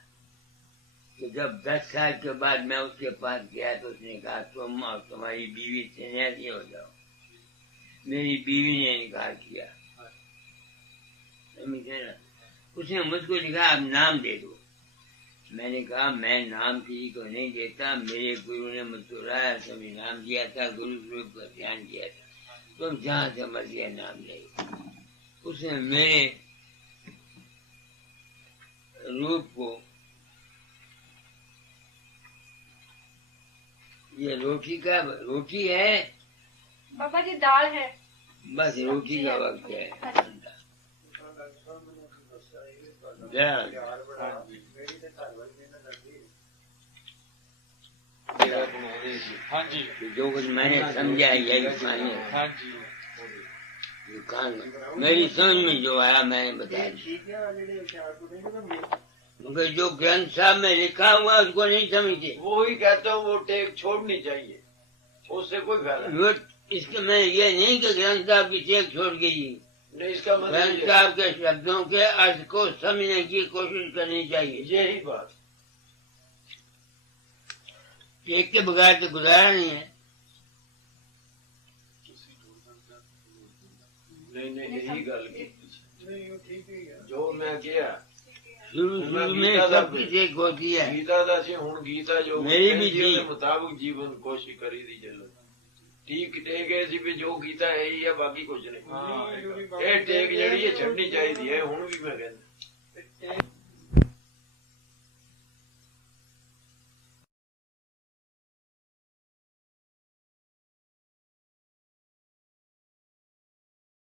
तो जब 10 साल के बाद मैं उसके पास गया तो उसने कहा तुम और तुम्हारी बीवी सन्यासी हो जाओ। मेरी बीवी ने इनकार किया, समझे ना। उसने मुझको लिखा आप नाम दे दो। मैंने कहा मैं नाम किसी को नहीं देता, मेरे गुरु ने मुझको राय समय नाम दिया था, गुरु स्वरूप का ध्यान किया था, तुम जहां से मर्जी नाम ले। उसने मेरे रूप को, ये रोटी है बाबा जी, दाल है, बस रोटी का वक्त है। हाँ जी, जो कुछ मैंने समझा यही मानिए। हाँ जी, मेरी समझ में जो आया मैंने बताया। क्योंकि जो ग्रंथ साहब में लिखा हुआ उसको नहीं समझते। वो ही कहता हूँ, वो टेक छोड़नी चाहिए, उससे कोई फायदा नहीं। इसके मैं ये नहीं कि ग्रंथ साहब की टेक छोड़ गई, नहीं, इसका मतलब ग्रंथ साहब के शब्दों के अर्थ को समझने की कोशिश करनी चाहिए। यही बात, टेक के बगैर तो गुजारा नहीं है। नहीं, यही गल की जो मैं किया शुरू में सब कुछ एक होती है। गीता दा से हुण गीता जो मेरी भी जी मुताबिक जीवन कोशिश करी दी चलो ठीक टेक है भी जो गीता है ही है, बाकी कुछ नहीं। ये टेक जड़ी है छड़नी चाहिए है, हुण भी मैं कहना